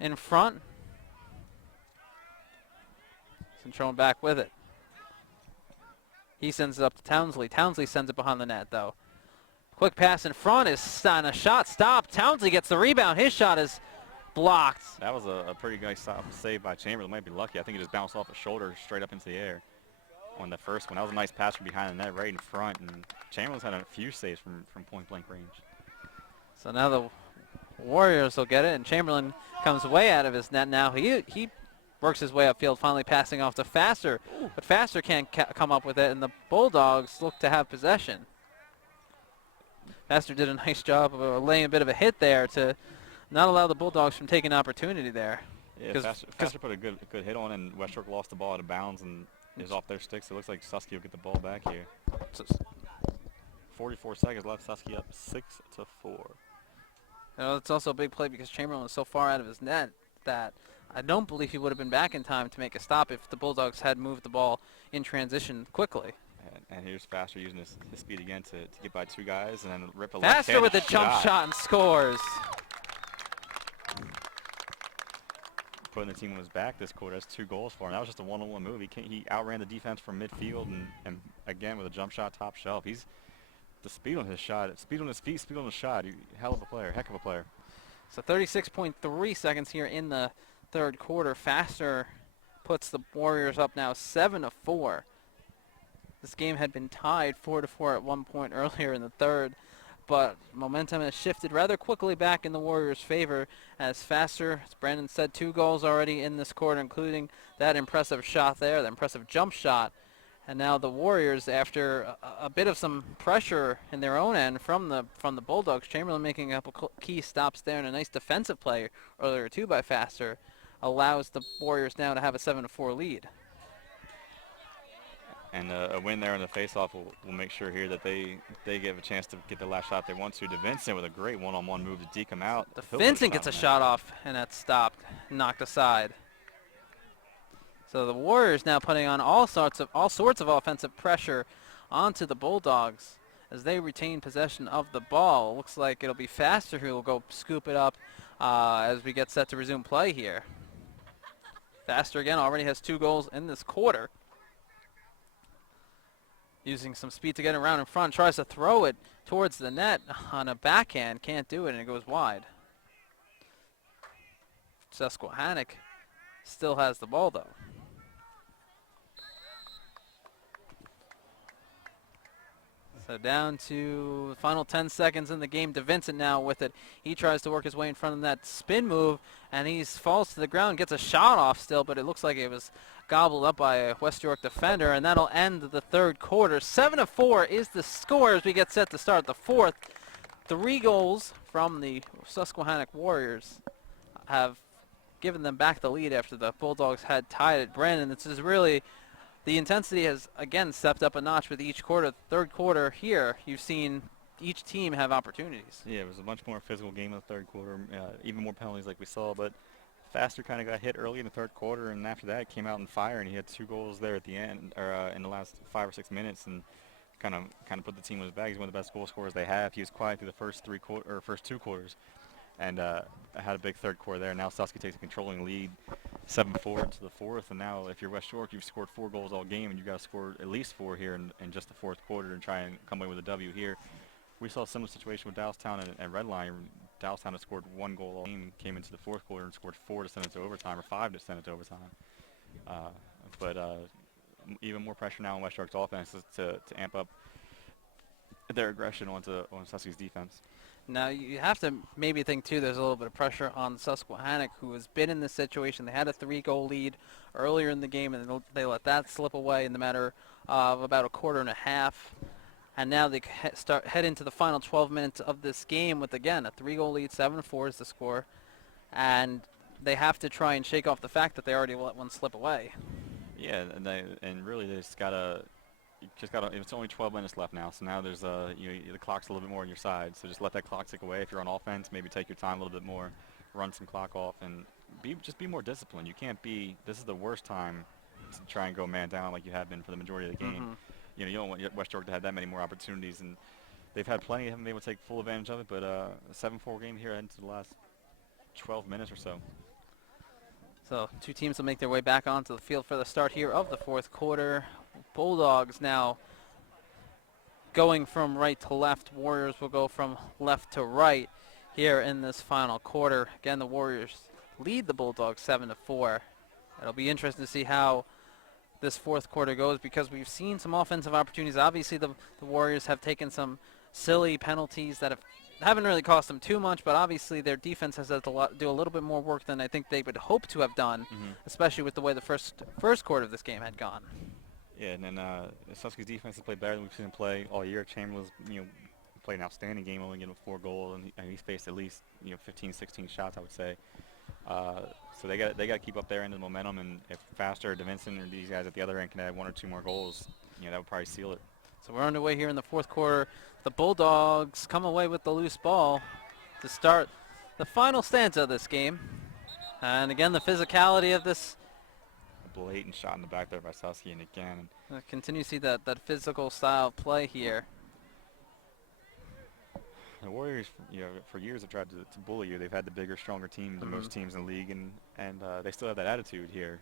in front. Centrone back with it. He sends it up to Townsley. Townsley sends it behind the net, though. Quick pass in front is on a shot stopped. Townsley gets the rebound. His shot is blocked. That was a pretty nice save by Chamberlain. Might be lucky. I think he just bounced off his shoulder straight up into the air on the first one. That was a nice pass from behind the net right in front. And Chamberlain's had a few saves from point-blank range. So now the Warriors will get it, and Chamberlain comes way out of his net now. He works his way upfield, finally passing off to Faster. But Faster can't come up with it, and the Bulldogs look to have possession. Faster did a nice job of laying a bit of a hit there to not allow the Bulldogs from taking opportunity there. Yeah, Faster put a good hit on, and West York lost the ball out of bounds and is off their sticks. It looks like Susky will get the ball back here. 44 seconds left. Susky up 6-4. It's also a big play because Chamberlain was so far out of his net that I don't believe he would have been back in time to make a stop if the Bulldogs had moved the ball in transition quickly. And here's Faster using his speed again to get by two guys and then rip a Faster with the jump shot and scores. Putting the team on his back this quarter. That's 2 goals for him. That was just a one-on-one move. He outran the defense from midfield and again with a jump shot top shelf. He's the speed on his shot, speed on his feet, speed on his shot. Hell of a player, heck of a player. So 36.3 seconds here in the third quarter. Faster puts the Warriors up now 7-4. This game had been tied 4-4 at one point earlier in the third, but momentum has shifted rather quickly back in the Warriors' favor as Faster, as Brandon said, 2 goals already in this quarter, including that impressive shot there, the impressive jump shot. And now the Warriors, after a bit of some pressure in their own end from the Bulldogs, Chamberlain making a couple key stops there and a nice defensive play earlier too by Faster, allows the Warriors now to have a 7-4 lead. And a win there in the faceoff will make sure here that they give a chance to get the last shot they want to. DeVincent with a great one-on-one move to deke him out. Vincent gets a shot off, and that's stopped, knocked aside. So the Warriors now putting on all sorts of offensive pressure onto the Bulldogs as they retain possession of the ball. Looks like it'll be Faster who will go scoop it up as we get set to resume play here. Faster again already has 2 goals in this quarter. Using some speed to get around in front, tries to throw it towards the net on a backhand, can't do it, and it goes wide. Susquehannock still has the ball though. So down to the final 10 seconds in the game. DeVincent now with it. He tries to work his way in front of that spin move, and he falls to the ground, gets a shot off still, but it looks like it was gobbled up by a West York defender, and that'll end the third quarter. 7-4 is the score as we get set to start the fourth. 3 goals from the Susquehannock Warriors have given them back the lead after the Bulldogs had tied it. Brandon, this is really... The intensity has, again, stepped up a notch with each quarter. Third quarter here, you've seen each team have opportunities. Yeah, it was a much more physical game in the third quarter, even more penalties like we saw. But Faster kind of got hit early in the third quarter, and after that came out and fire, and he had 2 goals there at the end, or in the last 5 or 6 minutes, and kind of put the team on his back. He's one of the best goal scorers they have. He was quiet through the first 2 quarters, and had a big third quarter there. Now Susky takes a controlling lead, 7-4 into the fourth, and now if you're West York, you've scored 4 goals all game, and you've got to score at least 4 here in just the fourth quarter and try and come away with a W here. We saw a similar situation with Downtown and Redline. Downtown had scored 1 goal all game, came into the fourth quarter and scored 4 to send it to overtime, or 5 to send it to overtime. But even more pressure now on West York's offense to amp up their aggression on Susky's defense. Now, you have to maybe think, too, there's a little bit of pressure on Susquehannock, who has been in this situation. They had a 3-goal lead earlier in the game, and they let that slip away in the matter of about a quarter and a half. And now they head into the final 12 minutes of this game with, again, a 3-goal lead. 7-4 is the score. And they have to try and shake off the fact that they already let one slip away. Yeah, and really they just gotta. It's only 12 minutes left now, so now there's the clock's a little bit more on your side. So just let that clock tick away. If you're on offense, maybe take your time a little bit more, run some clock off, and just be more disciplined. You can't be. This is the worst time to try and go man down like you have been for the majority of the game. You don't want West York to have that many more opportunities, and they've had plenty. Haven't been able to take full advantage of it, but a 7-4 game here into the last 12 minutes or so. So 2 teams will make their way back onto the field for the start here of the fourth quarter. Bulldogs now going from right to left. Warriors will go from left to right here in this final quarter. Again, the Warriors lead the Bulldogs 7-4. It'll be interesting to see how this fourth quarter goes because we've seen some offensive opportunities. Obviously, the Warriors have taken some silly penalties that haven't really cost them too much, but obviously their defense has had to do a little bit more work than I think they would hope to have done, especially with the way the first quarter of this game had gone. Yeah, and then Susky's defense has played better than we've seen him play all year. Chamberlain's, played an outstanding game, only getting 4 goals, and he's faced at least 15, 16 shots, I would say. So they got to keep up their end of the momentum, and if Faster, DeVinson, or these guys at the other end can add 1 or 2 more goals, that would probably seal it. So we're underway here in the fourth quarter. The Bulldogs come away with the loose ball to start the final stanza of this game. And again, the physicality of this. A blatant shot in the back there by Susky, and again. Continue to see that physical style of play here. The Warriors, for years have tried to bully you. They've had the bigger, stronger team than most teams in the league, and they still have that attitude here.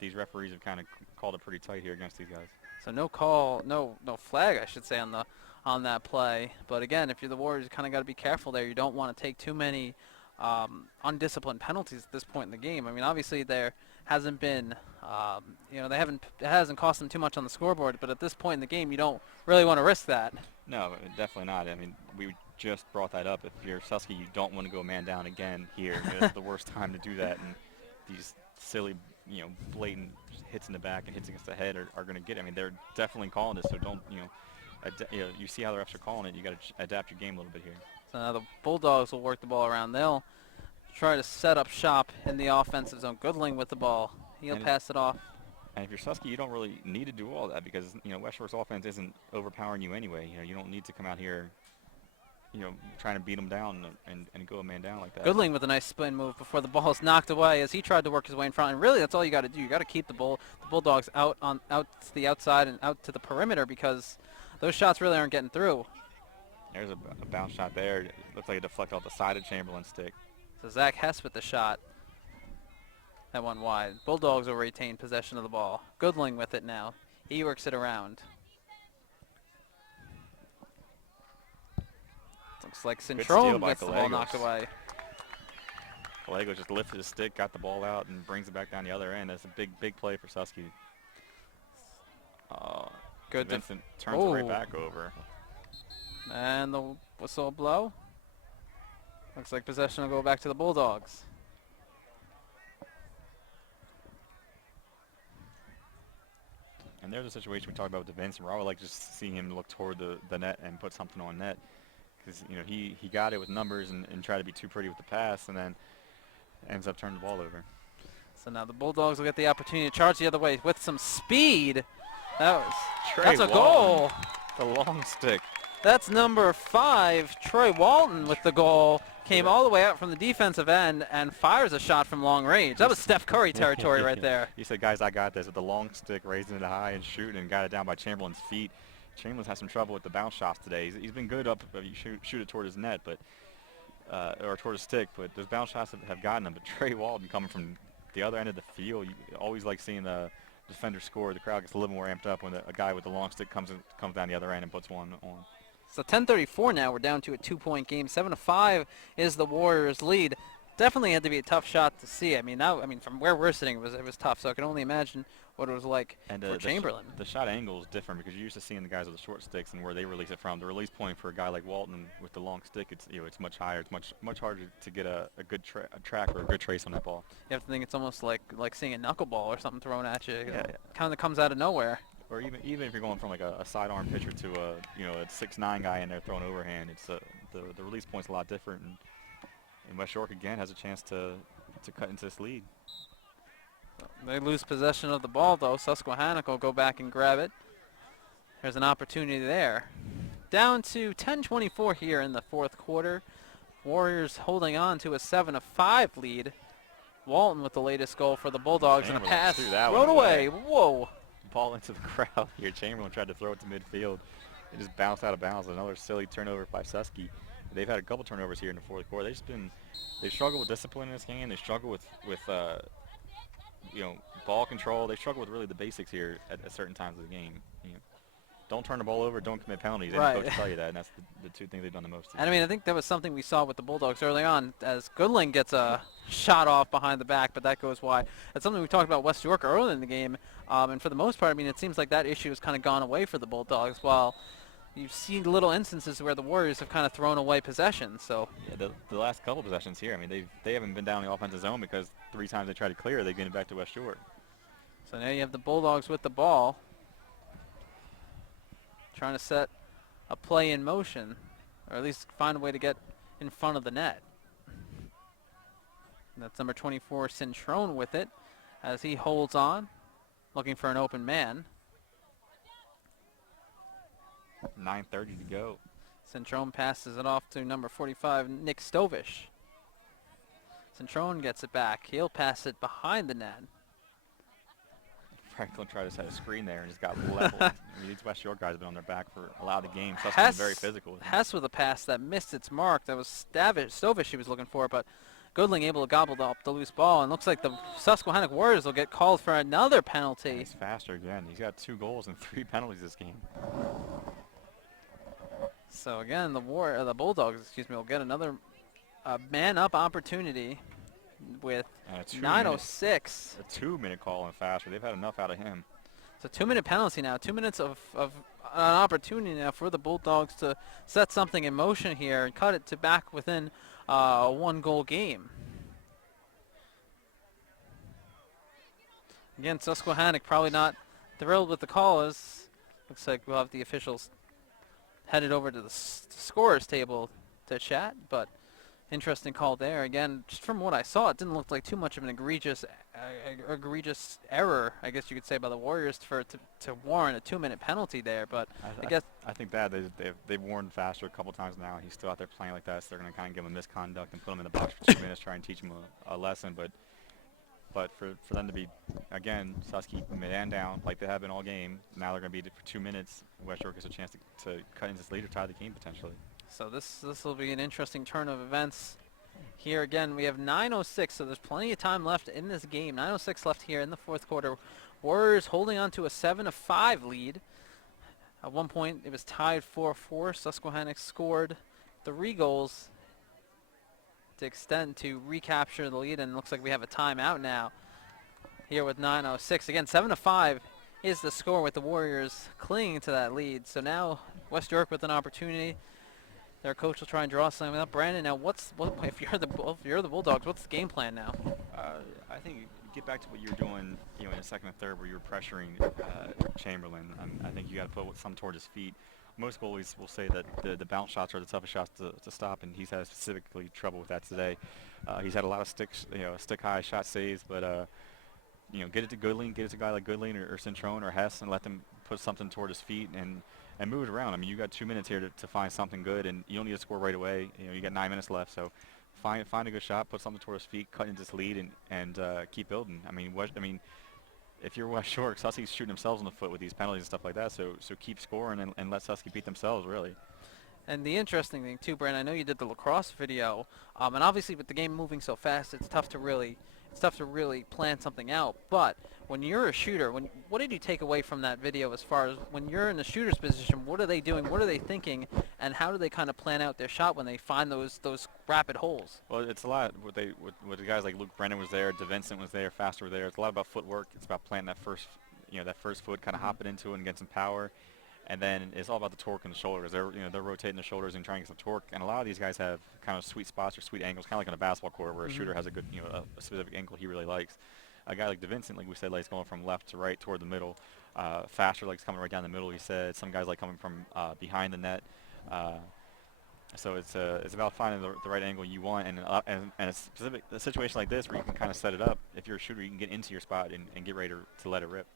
These referees have kind of called it pretty tight here against these guys. So no call, no flag, I should say, on that play. But again, if you're the Warriors, you kind of got to be careful there. You don't want to take too many undisciplined penalties at this point in the game. I mean, obviously there hasn't been, it hasn't cost them too much on the scoreboard. But at this point in the game, you don't really want to risk that. No, definitely not. I mean, we just brought that up. If you're Susky, you don't want to go man down again here. It's the worst time to do that. And these silly, blatant hits in the back and hits against the head are going to get it. I mean, they're definitely calling this, so don't, you see how the refs are calling it. You got to adapt your game a little bit here. So now the Bulldogs will work the ball around. They'll try to set up shop in the offensive zone. Goodling with the ball. He'll pass it off. And if you're Susky, you don't really need to do all that because, West Shore's offense isn't overpowering you anyway. You don't need to come out here, trying to beat them down and go a man down like that. Goodling with a nice spin move before the ball is knocked away as he tried to work his way in front. And really, that's all you got to do. You got to keep the Bulldogs out to the outside and out to the perimeter because those shots really aren't getting through. There's a bounce shot there. It looks like it deflected off the side of Chamberlain's stick. So Zach Hess with the shot. That one wide. Bulldogs will retain possession of the ball. Goodling with it now. He works it around. Looks like Centrone gets the ball knocked away. Gallegos just lifted his stick, got the ball out, and brings it back down the other end. That's a big play for Susky. Good. Vincent turns it right back over. And the whistle will blow. Looks like possession will go back to the Bulldogs. And there's a situation we talked about with Vincent where I would like just see him look toward the net and put something on net. Because, he got it with numbers and tried to be too pretty with the pass and then ends up turning the ball over. So now the Bulldogs will get the opportunity to charge the other way with some speed. That's a goal. The long stick. That's number 5, Troy Walton with the goal. Came all the way out from the defensive end and fires a shot from long range. That was Steph Curry territory right there. He said, guys, I got this with the long stick, raising it high and shooting, and got it down by Chamberlain's feet. Chamberlain's had some trouble with the bounce shots today. He's been good up if you shoot it toward his net, or toward his stick, but those bounce shots have gotten him. But Trey Walton coming from the other end of the field, you always like seeing the defender score. The crowd gets a little more amped up when a guy with the long stick comes down the other end and puts one on. So 10:34 now. We're down to a 2-point game. 7-5 is the Warriors' lead. Definitely had to be a tough shot to see. I mean, from where we're sitting, it was tough. So I can only imagine what it was like for Chamberlain. The shot angle is different because you're used to seeing the guys with the short sticks and where they release it from. The release point for a guy like Walton with the long stick, it's much higher. It's much harder to get a good track or a good trace on that ball. You have to think it's almost like seeing a knuckleball or something thrown at you. It kind of comes out of nowhere. Or even if you're going from like a sidearm pitcher to a 6'9" guy in there throwing overhand, it's the release point's a lot different. And West York again has a chance to cut into this lead. They lose possession of the ball though. Susquehannock will go back and grab it. There's an opportunity there. Down to 10:24 here in the fourth quarter. Warriors holding on to a 7-5 lead. Walton with the latest goal for the Bulldogs and a pass thrown away. Whoa. Ball into the crowd here. Chamberlain tried to throw it to midfield. It just bounced out of bounds. Another silly turnover by Susky. They've had a couple turnovers here in the fourth quarter. They struggle with discipline in this game. They struggle with ball control. They struggle with really the basics here at certain times of the game. don't turn the ball over, don't commit penalties. Any Right. coach will tell you that, and that's the two things they've done the most. And I mean, I think that was something we saw with the Bulldogs early on, as Goodling gets a shot off behind the back, but that goes wide. That's something we talked about West York early in the game, and for the most part, I mean, it seems like that issue has kind of gone away for the Bulldogs, while you've seen little instances where the Warriors have kind of thrown away possession. So Yeah, the last couple possessions here, I mean, they haven't been down in the offensive zone because 3 times they tried to clear, they've been back to West York. So now you have the Bulldogs with the ball, trying to set a play in motion, or at least find a way to get in front of the net. And that's number 24, Cintrone, with it, as he holds on, looking for an open man. 9:30 to go. Cintrone passes it off to number 45, Nick Stovish. Cintrone gets it back. He'll pass it behind the net. Franklin tried to set a screen there and just got leveled. I mean, these West York guys have been on their back for a lot of the game. Susquehannock been very physical. Hess with a pass that missed its mark. That was Stovish he was looking for, but Goodling able to gobble up the loose ball. And looks like the Susquehannock Warriors will get called for another penalty. He's faster again. He's got 2 goals and 3 penalties this game. So again, the Bulldogs, will get another man-up opportunity with And a 9:06. 2-minute call and faster. They've had enough out of him. It's a 2-minute penalty now. 2 minutes of an opportunity now for the Bulldogs to set something in motion here and cut it to back within a 1-goal game. Again, Susquehannock probably not thrilled with the call. As looks like we'll have the officials headed over to the scorers table to chat, but interesting call there. Again, just from what I saw, it didn't look like too much of an egregious error, I guess you could say, by the Warriors to warrant a 2-minute penalty there. But I think that they've warned faster a couple times now. He's still out there playing like that, so they're going to kind of give him misconduct and put him in the box for 2 minutes, try and teach him a lesson. But for them to be, again, Susky man down like they have been all game, now they're going to be for 2 minutes. West York gets a chance to cut into this lead or tie the game potentially. So this will be an interesting turn of events. Here again, we have 9:06, so there's plenty of time left in this game. 9:06 left here in the fourth quarter. Warriors holding on to a 7-5 lead. At one point, it was tied 4-4. Susquehannock scored 3 goals to recapture the lead, and it looks like we have a timeout now. Here with 9:06, again 7-5 is the score, with the Warriors clinging to that lead. So now West York with an opportunity. Their coach will try and draw something up. Brandon, now if you're the Bulldogs, what's the game plan now? I think you get back to what you were doing, in the second and third, where you were pressuring Chamberlain. I think you got to put some toward his feet. Most goalies will say that the bounce shots are the toughest shots to stop, and he's had specifically trouble with that today. He's had a lot of stick high shot saves, but get it to Goodling, get it to a guy like Goodling or Cintrone or Hess, and let them put something toward his feet and move it around. I mean, you got 2 minutes here to find something good, and you don't need to score right away. You got 9 minutes left, so find a good shot, put something toward his feet, cut into this lead, and keep building. I mean, if you're West York, Susky's shooting themselves in the foot with these penalties and stuff like that. So keep scoring and let Susky beat themselves, really. And the interesting thing too, Brandon, I know you did the lacrosse video, and obviously with the game moving so fast, it's tough to really plan something out. But when you're a shooter, what did you take away from that video as far as when you're in the shooter's position? What are they doing? What are they thinking? And how do they kind of plan out their shot when they find those rapid holes? Well, it's a lot with the guys like Luke Brennan was there, DeVincent was there, Faster was there. It's a lot about footwork. It's about planting that first foot, kind of hopping into it and getting some power. And then it's all about the torque in the shoulders. They're rotating the shoulders and trying to get some torque. And a lot of these guys have kind of sweet spots or sweet angles, kind of like on a basketball court where a shooter has a good, a specific angle he really likes. A guy like DeVincent, like we said, likes going from left to right toward the middle. Faster likes coming right down the middle, he said. Some guys like coming from behind the net. So it's about finding the right angle you want, and a situation like this where you can kind of set it up. If you're a shooter, you can get into your spot and get ready to let it rip.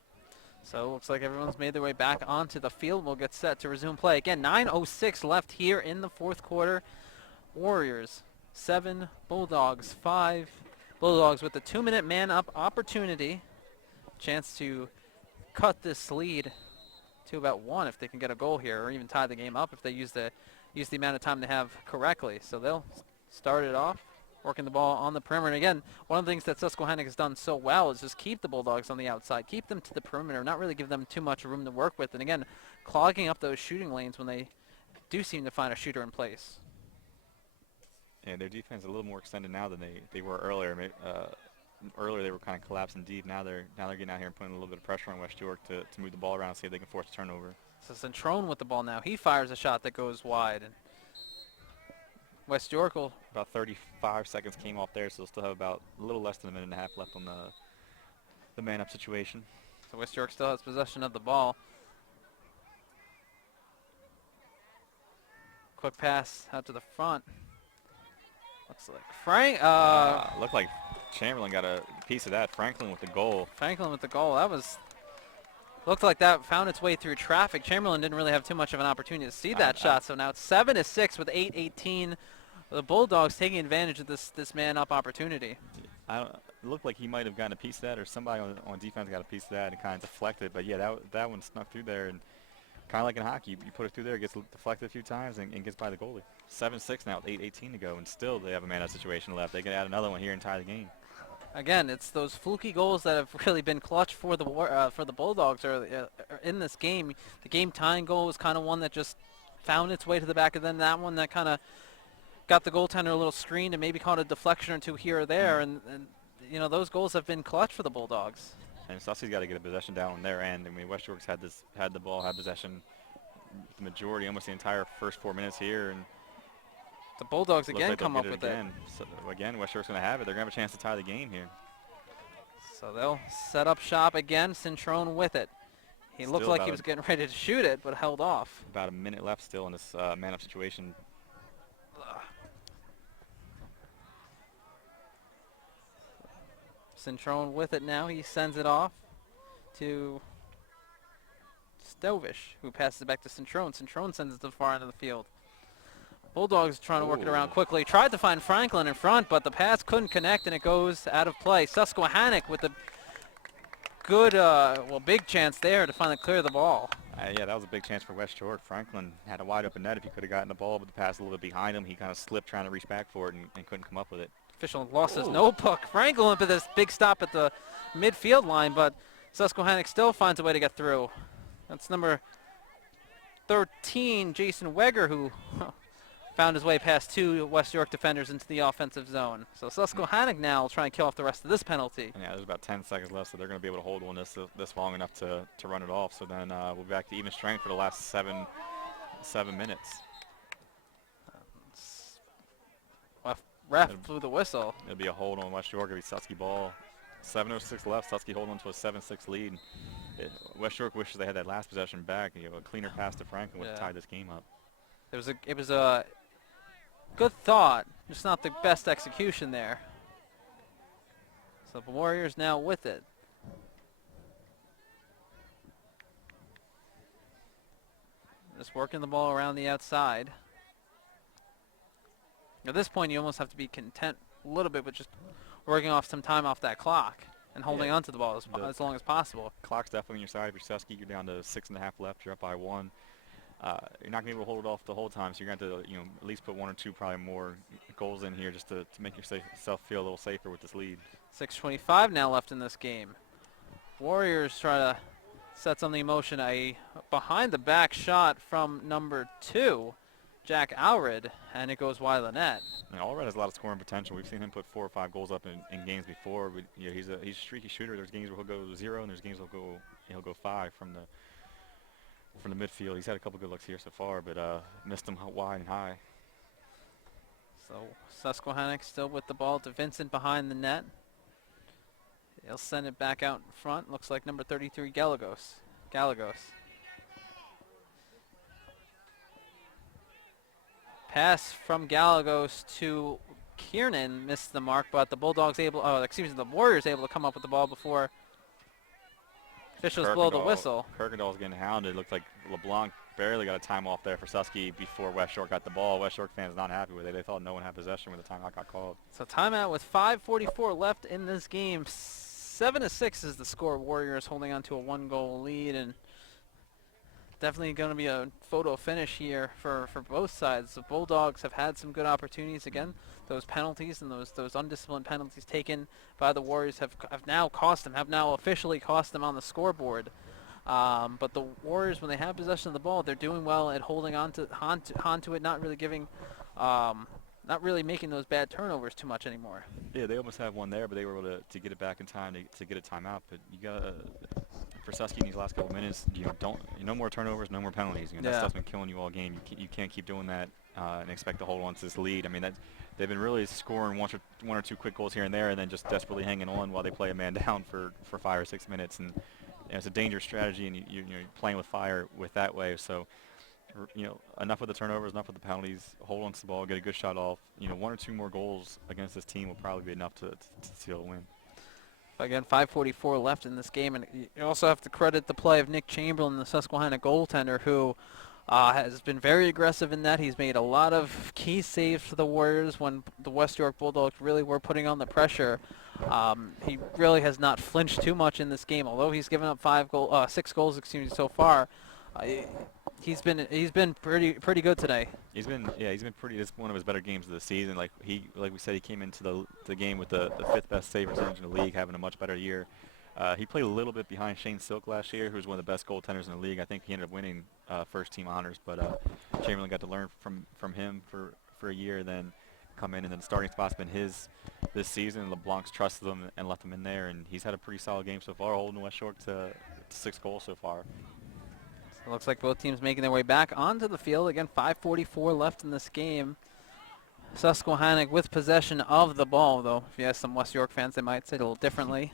So it looks like everyone's made their way back onto the field. We'll get set to resume play. Again, 9:06 left here in the fourth quarter. Warriors 7, Bulldogs 5. Bulldogs with the 2-minute man-up opportunity. Chance to cut this lead to about 1 if they can get a goal here, or even tie the game up if they use the amount of time they have correctly. So they'll start it off, working the ball on the perimeter. And again, one of the things that Susquehannock has done so well is just keep the Bulldogs on the outside, keep them to the perimeter, not really give them too much room to work with. And again, clogging up those shooting lanes when they do seem to find a shooter in place. Yeah, their defense is a little more extended now than they were earlier. Earlier they were kind of collapsing deep. Now they're getting out here and putting a little bit of pressure on West York to move the ball around and see if they can force a turnover. So Centrone with the ball now. He fires a shot that goes wide. And West York will... About 35 seconds came off there, so they'll still have about a little less than a minute and a half left on the man-up situation. So West York still has possession of the ball. Quick pass out to the front. Looks like Frank... Looked like Chamberlain got a piece of that. Franklin with the goal. Franklin with the goal. That was... Looked like that found its way through traffic. Chamberlain didn't really have too much of an opportunity to see that shot. So now it's 7-6 with 8:18. The Bulldogs taking advantage of this man-up opportunity. It looked like he might have gotten a piece of that, or somebody on defense got a piece of that and kind of deflected. But yeah, that one snuck through there, and kind of like in hockey, you put it through there, it gets deflected a few times and gets by the goalie. 7-6 now with 8:18 to go, and still they have a man-up situation left. They can add another one here and tie the game. Again, it's those fluky goals that have really been clutch for the Bulldogs in this game. The game-tying goal was kind of one that just found its way to the back, and then that one that kind of got the goaltender a little screened and maybe caught a deflection or two here or there. And you know, those goals have been clutch for the Bulldogs. And Sussie's got to get a possession down on their end. I mean, West York's had the ball, had possession the majority, almost the entire first 4 minutes here, and the Bulldogs again like come up with it. So again, West York's going to have it. They're going to have a chance to tie the game here. So they'll set up shop again. Centrone with it. He looked like he was getting ready to shoot it, but held off. About a minute left still in this man-up situation. Centrone with it now. He sends it off to Stovish, who passes it back to Centrone. Centrone sends it to the far end of the field. Bulldogs trying to work it around quickly. Tried to find Franklin in front, but the pass couldn't connect, and it goes out of play. Susquehannock with the good, big chance there to finally clear the ball. Yeah, that was a big chance for West York. Franklin had a wide open net if he could have gotten the ball, but the pass a little bit behind him. He kind of slipped trying to reach back for it and couldn't come up with it. Official lost his notebook. Franklin with this big stop at the midfield line, but Susquehannock still finds a way to get through. That's number 13, Jason Weger, who found his way past two West York defenders into the offensive zone. So Susquehannock now will try and kill off the rest of this penalty. Yeah, there's about 10 seconds left, so they're going to be able to hold on this long enough to run it off. So then we'll be back to even strength for the last seven minutes. Ref blew the whistle. It'll be a hold on West York. It'll be Susky ball. 7:06 left. Susky holding on to a 7-6 lead. West York wishes they had that last possession back. You know, a cleaner pass to Franklin would have tied this game up. It was a good thought, just not the best execution there. So the Warriors now with it. Just working the ball around the outside. At this point, you almost have to be content a little bit with just working off some time off that clock and holding on to the ball as long as possible. Clock's definitely on your side. If you're Susky, you're down to 6.5 left. You're up by 1. You're not going to be able to hold it off the whole time, so you're going to have to, at least put 1 or 2 probably more goals in here just to make yourself feel a little safer with this lead. 6:25 now left in this game. Warriors try to set something in motion. A behind-the-back shot from number 2. Jack Alred, and it goes wide of the net. And Alred has a lot of scoring potential. We've seen him put 4 or 5 goals up in games before. He's a streaky shooter. There's games where he'll go 0, and there's games where he'll go 5 from the midfield. He's had a couple good looks here so far, but missed them wide and high. So Susquehannock still with the ball to Vincent behind the net. He'll send it back out in front. Looks like number 33, Gallegos. Pass from Gallegos to Kiernan, missed the mark, but the Warriors able to come up with the ball before officials blow the whistle. Kirkendall's getting hounded. Looked like LeBlanc barely got a time off there for Susky before West York got the ball. West York fans not happy with it. They thought no one had possession when the timeout got called. So timeout with 5:44 left in this game. 7-6 is the score. Warriors holding on to a 1-goal lead, and definitely going to be a photo finish here for both sides. The Bulldogs have had some good opportunities. Again, those penalties and those undisciplined penalties taken by the Warriors have now officially cost them on the scoreboard. But the Warriors, when they have possession of the ball, they're doing well at holding onto it, not really not really making those bad turnovers too much anymore. Yeah, they almost have one there, but they were able to get it back in time to get a timeout. But you got for Susky in these last couple minutes, no more turnovers, no more penalties. That stuff's been killing you all game. You can't keep doing that and expect to hold on to this lead. I mean, they've been really scoring one or two quick goals here and there, and then just desperately hanging on while they play a man down for 5 or 6 minutes. And it's a dangerous strategy, and you're playing with fire with that way. So, enough with the turnovers, enough with the penalties. Hold on to the ball, get a good shot off. 1 or 2 more goals against this team will probably be enough to seal a win. Again, 5:44 left in this game, and you also have to credit the play of Nick Chamberlain, the Susquehannock goaltender, who has been very aggressive in that. He's made a lot of key saves for the Warriors when the West York Bulldogs really were putting on the pressure. He really has not flinched too much in this game, although he's given up 6 goals so far. He's been pretty good today. He's been pretty. It's one of his better games of the season. Like we said, he came into the game with the 5th best save percentage in the league, having a much better year. He played a little bit behind Shane Silk last year, who was one of the best goaltenders in the league. I think he ended up winning first team honors, but Chamberlain got to learn from him for a year, then come in, and then the starting spot's been his this season. LeBlanc's trusted him and left him in there, and he's had a pretty solid game so far, holding West York to 6 goals so far. It looks like both teams making their way back onto the field. Again, 5:44 left in this game. Susquehannock with possession of the ball, though. If you ask some West York fans, they might say it a little differently.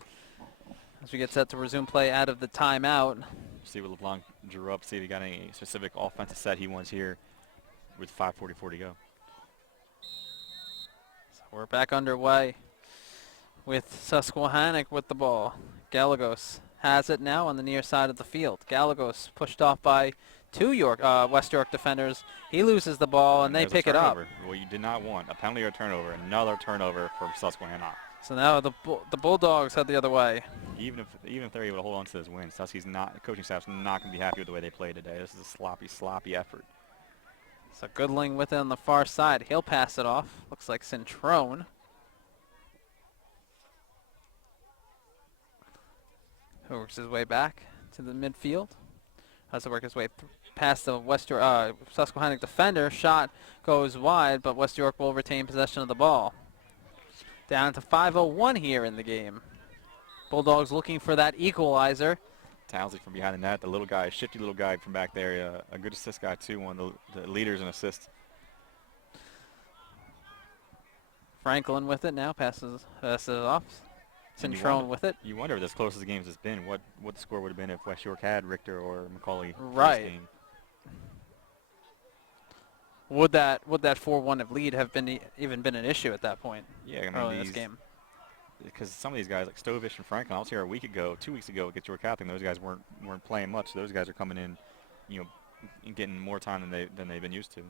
As we get set to resume play out of the timeout. See what LeBlanc drew up, see if he got any specific offensive set he wants here with 5:44 to go. So we're back underway with Susquehannock with the ball. Gallegos has it now on the near side of the field. Gallegos pushed off by 2 West York defenders. He loses the ball, and they pick it up. Well, you did not want a penalty or a turnover. Another turnover for Susquehannock. So now the Bulldogs head the other way. Even if they're able to hold on to this win, the coaching staff's not going to be happy with the way they played today. This is a sloppy effort. So Goodling with it on the far side. He'll pass it off. Looks like Centrone. Who works his way back to the midfield. Has to work his way past the Susquehannock defender. Shot goes wide, but West York will retain possession of the ball. Down to 5:01 here in the game. Bulldogs looking for that equalizer. Townsley from behind the net, the little guy, shifty little guy from back there, a good assist guy too, one of the leaders in assists. Franklin with it now, passes it off. Centrone with it. You wonder if as close as the games has been, what the score would have been if West York had Richter or McCauley. Right. Game. Would that 4-1 lead have even been an issue at that point? Yeah, early in this game. Because some of these guys like Stovish and Franklin, I was here 2 weeks ago against York Catholic. Those guys weren't playing much. Those guys are coming in, and getting more time than they've been used to.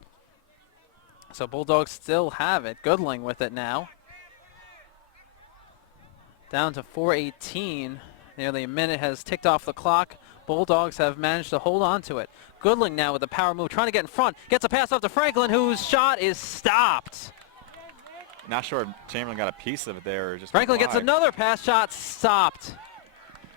So Bulldogs still have it. Goodling with it now. Down to 4:18. Nearly a minute has ticked off the clock. Bulldogs have managed to hold on to it. Goodling now with a power move, trying to get in front. Gets a pass off to Franklin, whose shot is stopped. Not sure if Chamberlain got a piece of it there or just. Franklin gets another pass, shot stopped.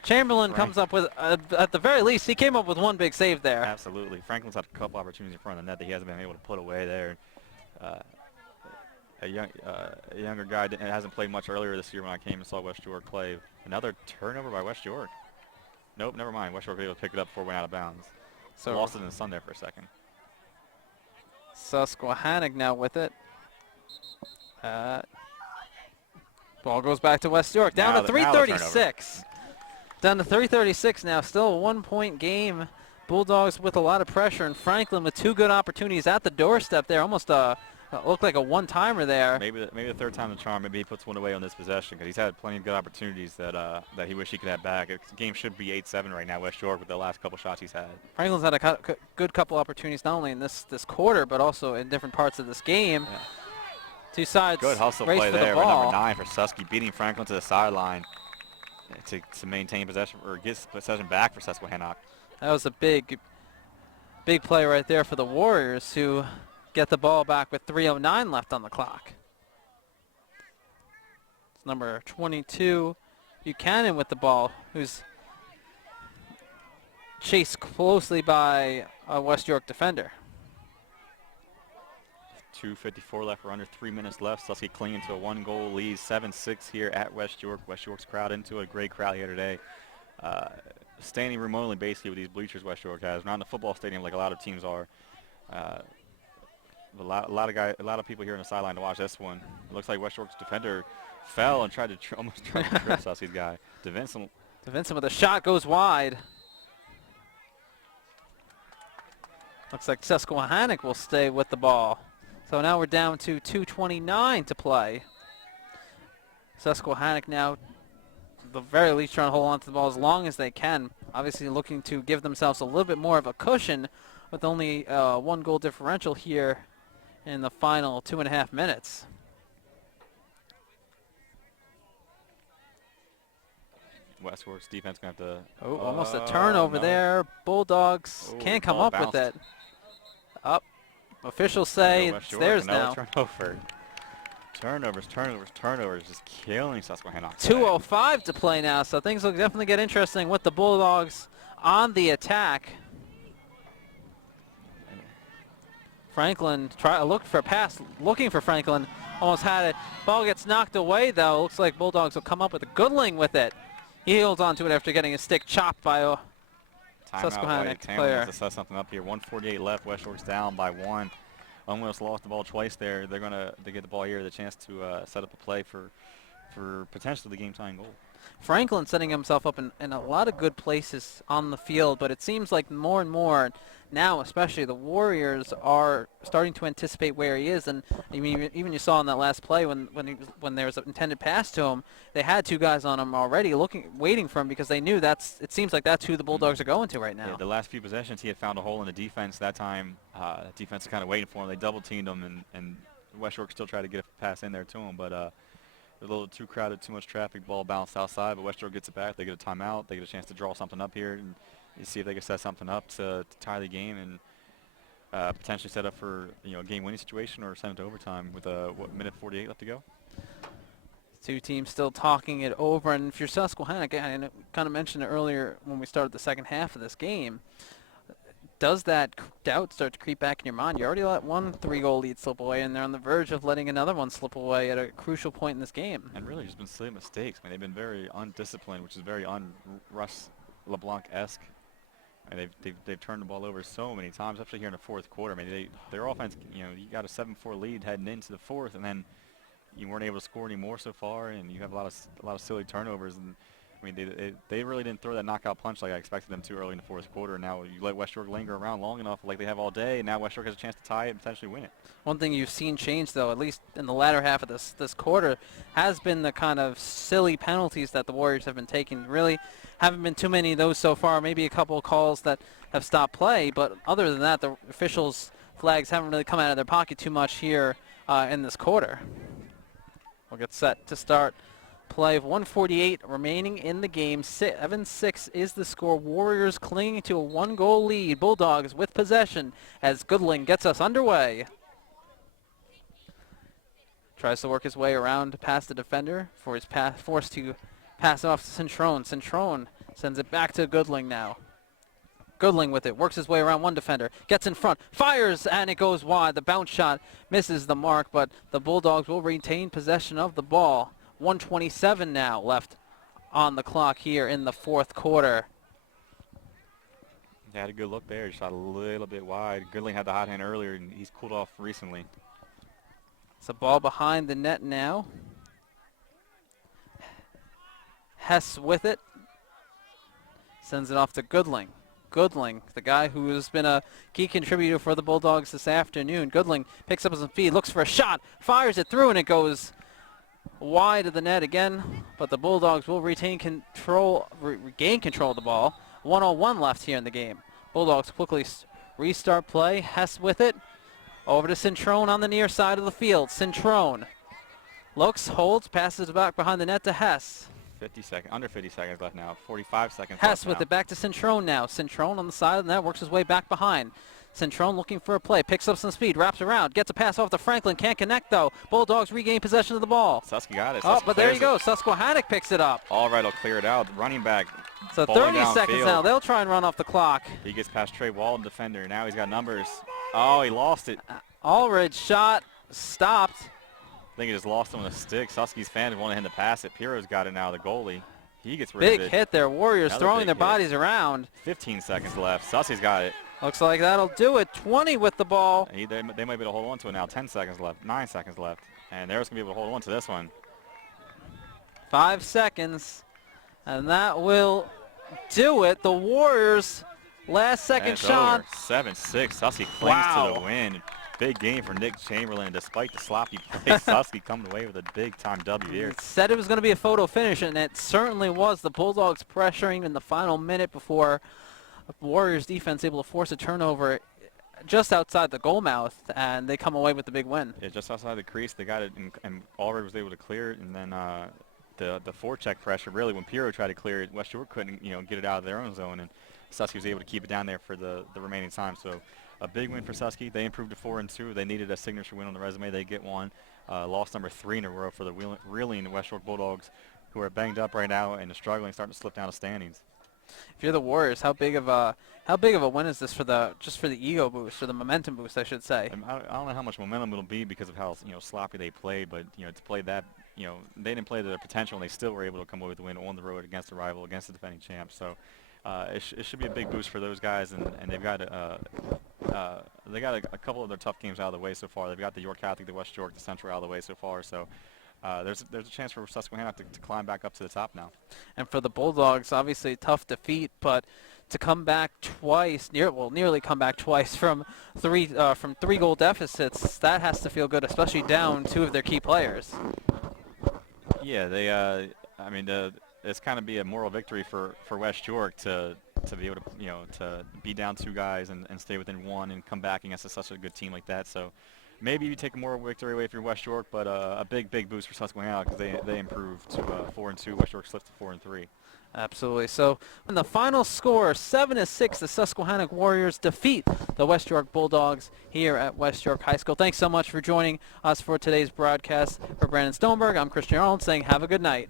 Chamberlain comes up with, at the very least, he came up with one big save there. Absolutely. Franklin's had a couple opportunities in front of the net that he hasn't been able to put away there. A younger guy that hasn't played much earlier this year when I came and saw West York play. Another turnover by West York. Nope, never mind. West York was able to pick it up before it went out of bounds. So lost it in the sun there for a second. Susquehannock now with it. Ball goes back to West York. Down to 3:36. Down to 3:36 now. Still a 1-point game. Bulldogs with a lot of pressure, and Franklin with 2 good opportunities at the doorstep there. Almost looked like a one-timer there. Maybe the third time the charm. Maybe he puts one away on this possession because he's had plenty of good opportunities that he wish he could have back. The game should be 8-7 right now, West York, with the last couple shots he's had. Franklin's had a good couple opportunities not only in this quarter but also in different parts of this game. Yeah. Two sides good hustle race play for there the ball. Number 9 for Susky, beating Franklin to the sideline to maintain possession or get possession back for Susquehannock. That was a big play right there for the Warriors, who get the ball back with 3:09 left on the clock. It's number 22, Buchanan with the ball, who's chased closely by a West York defender. 2:54 left. We're under 3 minutes left. Susky clinging to a 1-goal lead, 7-6 here at West York. West York's crowd into a great crowd here today. Standing room only basically with these bleachers West York has. Not in a football stadium like a lot of teams are. A lot of people here on the sideline to watch this one. It looks like West York's defender fell and tried to almost tried to trip Susky's guy. DeVinson with a shot goes wide. Looks like Susquehannock will stay with the ball. So now we're down to 2:29 to play. Susquehannock now, at the very least, trying to hold on to the ball as long as they can. Obviously looking to give themselves a little bit more of a cushion with only 1-goal differential here in the final 2.5 minutes. West York's defense going to have to... Oh, almost a turnover there. Bulldogs can't come up with it. Up. Officials say it's theirs now. Turnovers, just killing Susquehannock. 2:05 to play now, so things will definitely get interesting with the Bulldogs on the attack. Franklin looked for a pass, looking for Franklin, almost had it. Ball gets knocked away though. Looks like Bulldogs will come up with a Goodling with it. He holds on to it after getting his stick chopped by a Susquehannock player. To set something up here. 1:48 left. West York's down by 1. Almost lost the ball twice there. They're gonna get the ball here, the chance to set up a play for potentially the game-tying goal. Franklin setting himself up in a lot of good places on the field, but it seems like more and more now, especially the Warriors are starting to anticipate where he is. And I mean, even you saw in that last play when there was an intended pass to him, they had 2 guys on him already waiting for him because they knew it seems like that's who the Bulldogs are going to right now. Yeah, the last few possessions he had found a hole in the defense. That time, defense was kind of waiting for him. They double-teamed him, and West York still tried to get a pass in there to him, but a little too crowded, too much traffic, ball bounced outside, but West York gets it back. They get a timeout. They get a chance to draw something up here and see if they can set something up to tie the game and potentially set up for a game-winning situation or send it to overtime with minute 48 left to go. 2 teams still talking it over, and if you're Susquehannock, I kind of mentioned it earlier when we started the second half of this game, does that doubt start to creep back in your mind? You already let one 3-goal lead slip away, and they're on the verge of letting another one slip away at a crucial point in this game. And really just been silly mistakes. I mean, they've been very undisciplined, which is very un-Russ LeBlanc-esque. And they've turned the ball over so many times, especially here in the fourth quarter. I mean, their offense, you got a 7-4 lead heading into the fourth, and then you weren't able to score any more so far, and you have a lot of silly turnovers. And I mean, they really didn't throw that knockout punch like I expected them to early in the fourth quarter. Now you let West York linger around long enough like they have all day, and now West York has a chance to tie it and potentially win it. One thing you've seen change, though, at least in the latter half of this quarter, has been the kind of silly penalties that the Warriors have been taking. Really haven't been too many of those so far. Maybe a couple of calls that have stopped play, but other than that, the officials' flags haven't really come out of their pocket too much here in this quarter. We'll get set to start play of 1:48 remaining in the game. 7-6 is the score. Warriors clinging to a 1-goal lead. Bulldogs with possession as Goodling gets us underway. Tries to work his way around past the defender for his forced to pass off to Centrone. Centrone sends it back to Goodling now. Goodling with it, works his way around one defender, gets in front, fires, and it goes wide. The bounce shot misses the mark, but the Bulldogs will retain possession of the ball. 1:27 now left on the clock here in the fourth quarter. They had a good look there. Shot a little bit wide. Goodling had the hot hand earlier, and he's cooled off recently. It's a ball behind the net now. Hess with it. Sends it off to Goodling. Goodling, the guy who has been a key contributor for the Bulldogs this afternoon. Goodling picks up some speed, looks for a shot, fires it through, and it goes wide of the net again. But the Bulldogs will regain control of the ball. 1:01 left here in the game. Bulldogs quickly restart play. Hess with it. Over to Centrone on the near side of the field. Centrone looks, holds, passes it back behind the net to Hess. Under 50 seconds left now. 45 seconds Hess left with now. it back to Centrone now. Centrone on the side of the net, works his way back behind. Centrone looking for a play, picks up some speed, wraps around, gets a pass off to Franklin, can't connect though. Bulldogs regain possession of the ball. Susky got it. Oh, but there you go. Susquehannock picks it up. All right, I'll clear it out. The running back So Bowling 30 seconds downfield. now. They'll try and run off the clock. He gets past Trey Walden, defender. Now he's got numbers. Oh, he lost it. Allred shot stopped. I think he just lost him on a stick. Suski's fans wanted him to pass it. Piro's got it now, the goalie. He gets rid of Big it. hit there. Warriors Another throwing big their hit. bodies around. 15 seconds left. Suski's got it. Looks like that'll do it. 20 with the ball. They might be able to hold on to it now. 10 seconds left. 9 seconds left. And they're just going to be able to hold on to this one. 5 seconds. And that will do it. The Warriors last second And it's shot. over. 7-6. Susky clings to Wow. the win. Big game for Nick Chamberlain. Despite the sloppy play, Susky coming away with a big-time W here. It said it was going to be a photo finish, and it certainly was. The Bulldogs pressuring in the final minute before Warriors defense able to force a turnover just outside the goal mouth, and they come away with the big win. Yeah, just outside the crease, they got it, and Allred was able to clear it, and then the forecheck pressure, really, when Piro tried to clear it, West York couldn't, get it out of their own zone, and Susky was able to keep it down there for the remaining time. So a big win for Susky. They improved to 4-2. They needed a signature win on the resume. They get one. Loss number 3 in a row for the reeling West York Bulldogs, who are banged up right now and are struggling, starting to slip down the standings. If you're the Warriors, how big of a win is this for the ego boost, or the momentum boost, I should say? I don't know how much momentum it'll be because of how sloppy they played, but to play that, they didn't play to their potential, and they still were able to come away with the win on the road against a rival, against the defending champs. So it should be a big boost for those guys, and they've got a couple of their tough games out of the way so far. They've got the York Catholic, the West York, the Central out of the way so far. So there's a chance for Susquehannock to climb back up to the top now. And for the Bulldogs, obviously a tough defeat, but to come back twice, nearly come back twice from three goal deficits, that has to feel good, especially down 2 of their key players. Yeah, it's kind of be a moral victory for West York to be able to to be down 2 guys and stay within 1 and come back against such a good team like that. So maybe you take a moral victory away from West York, but a big boost for Susquehanna because they improved to 4-2. West York slipped to 4-3. Absolutely. So in the final score, 7-6, the Susquehannock Warriors defeat the West York Bulldogs here at West York High School. Thanks so much for joining us for today's broadcast. For Brandon Stoneberg, I'm Christian Arnold saying have a good night.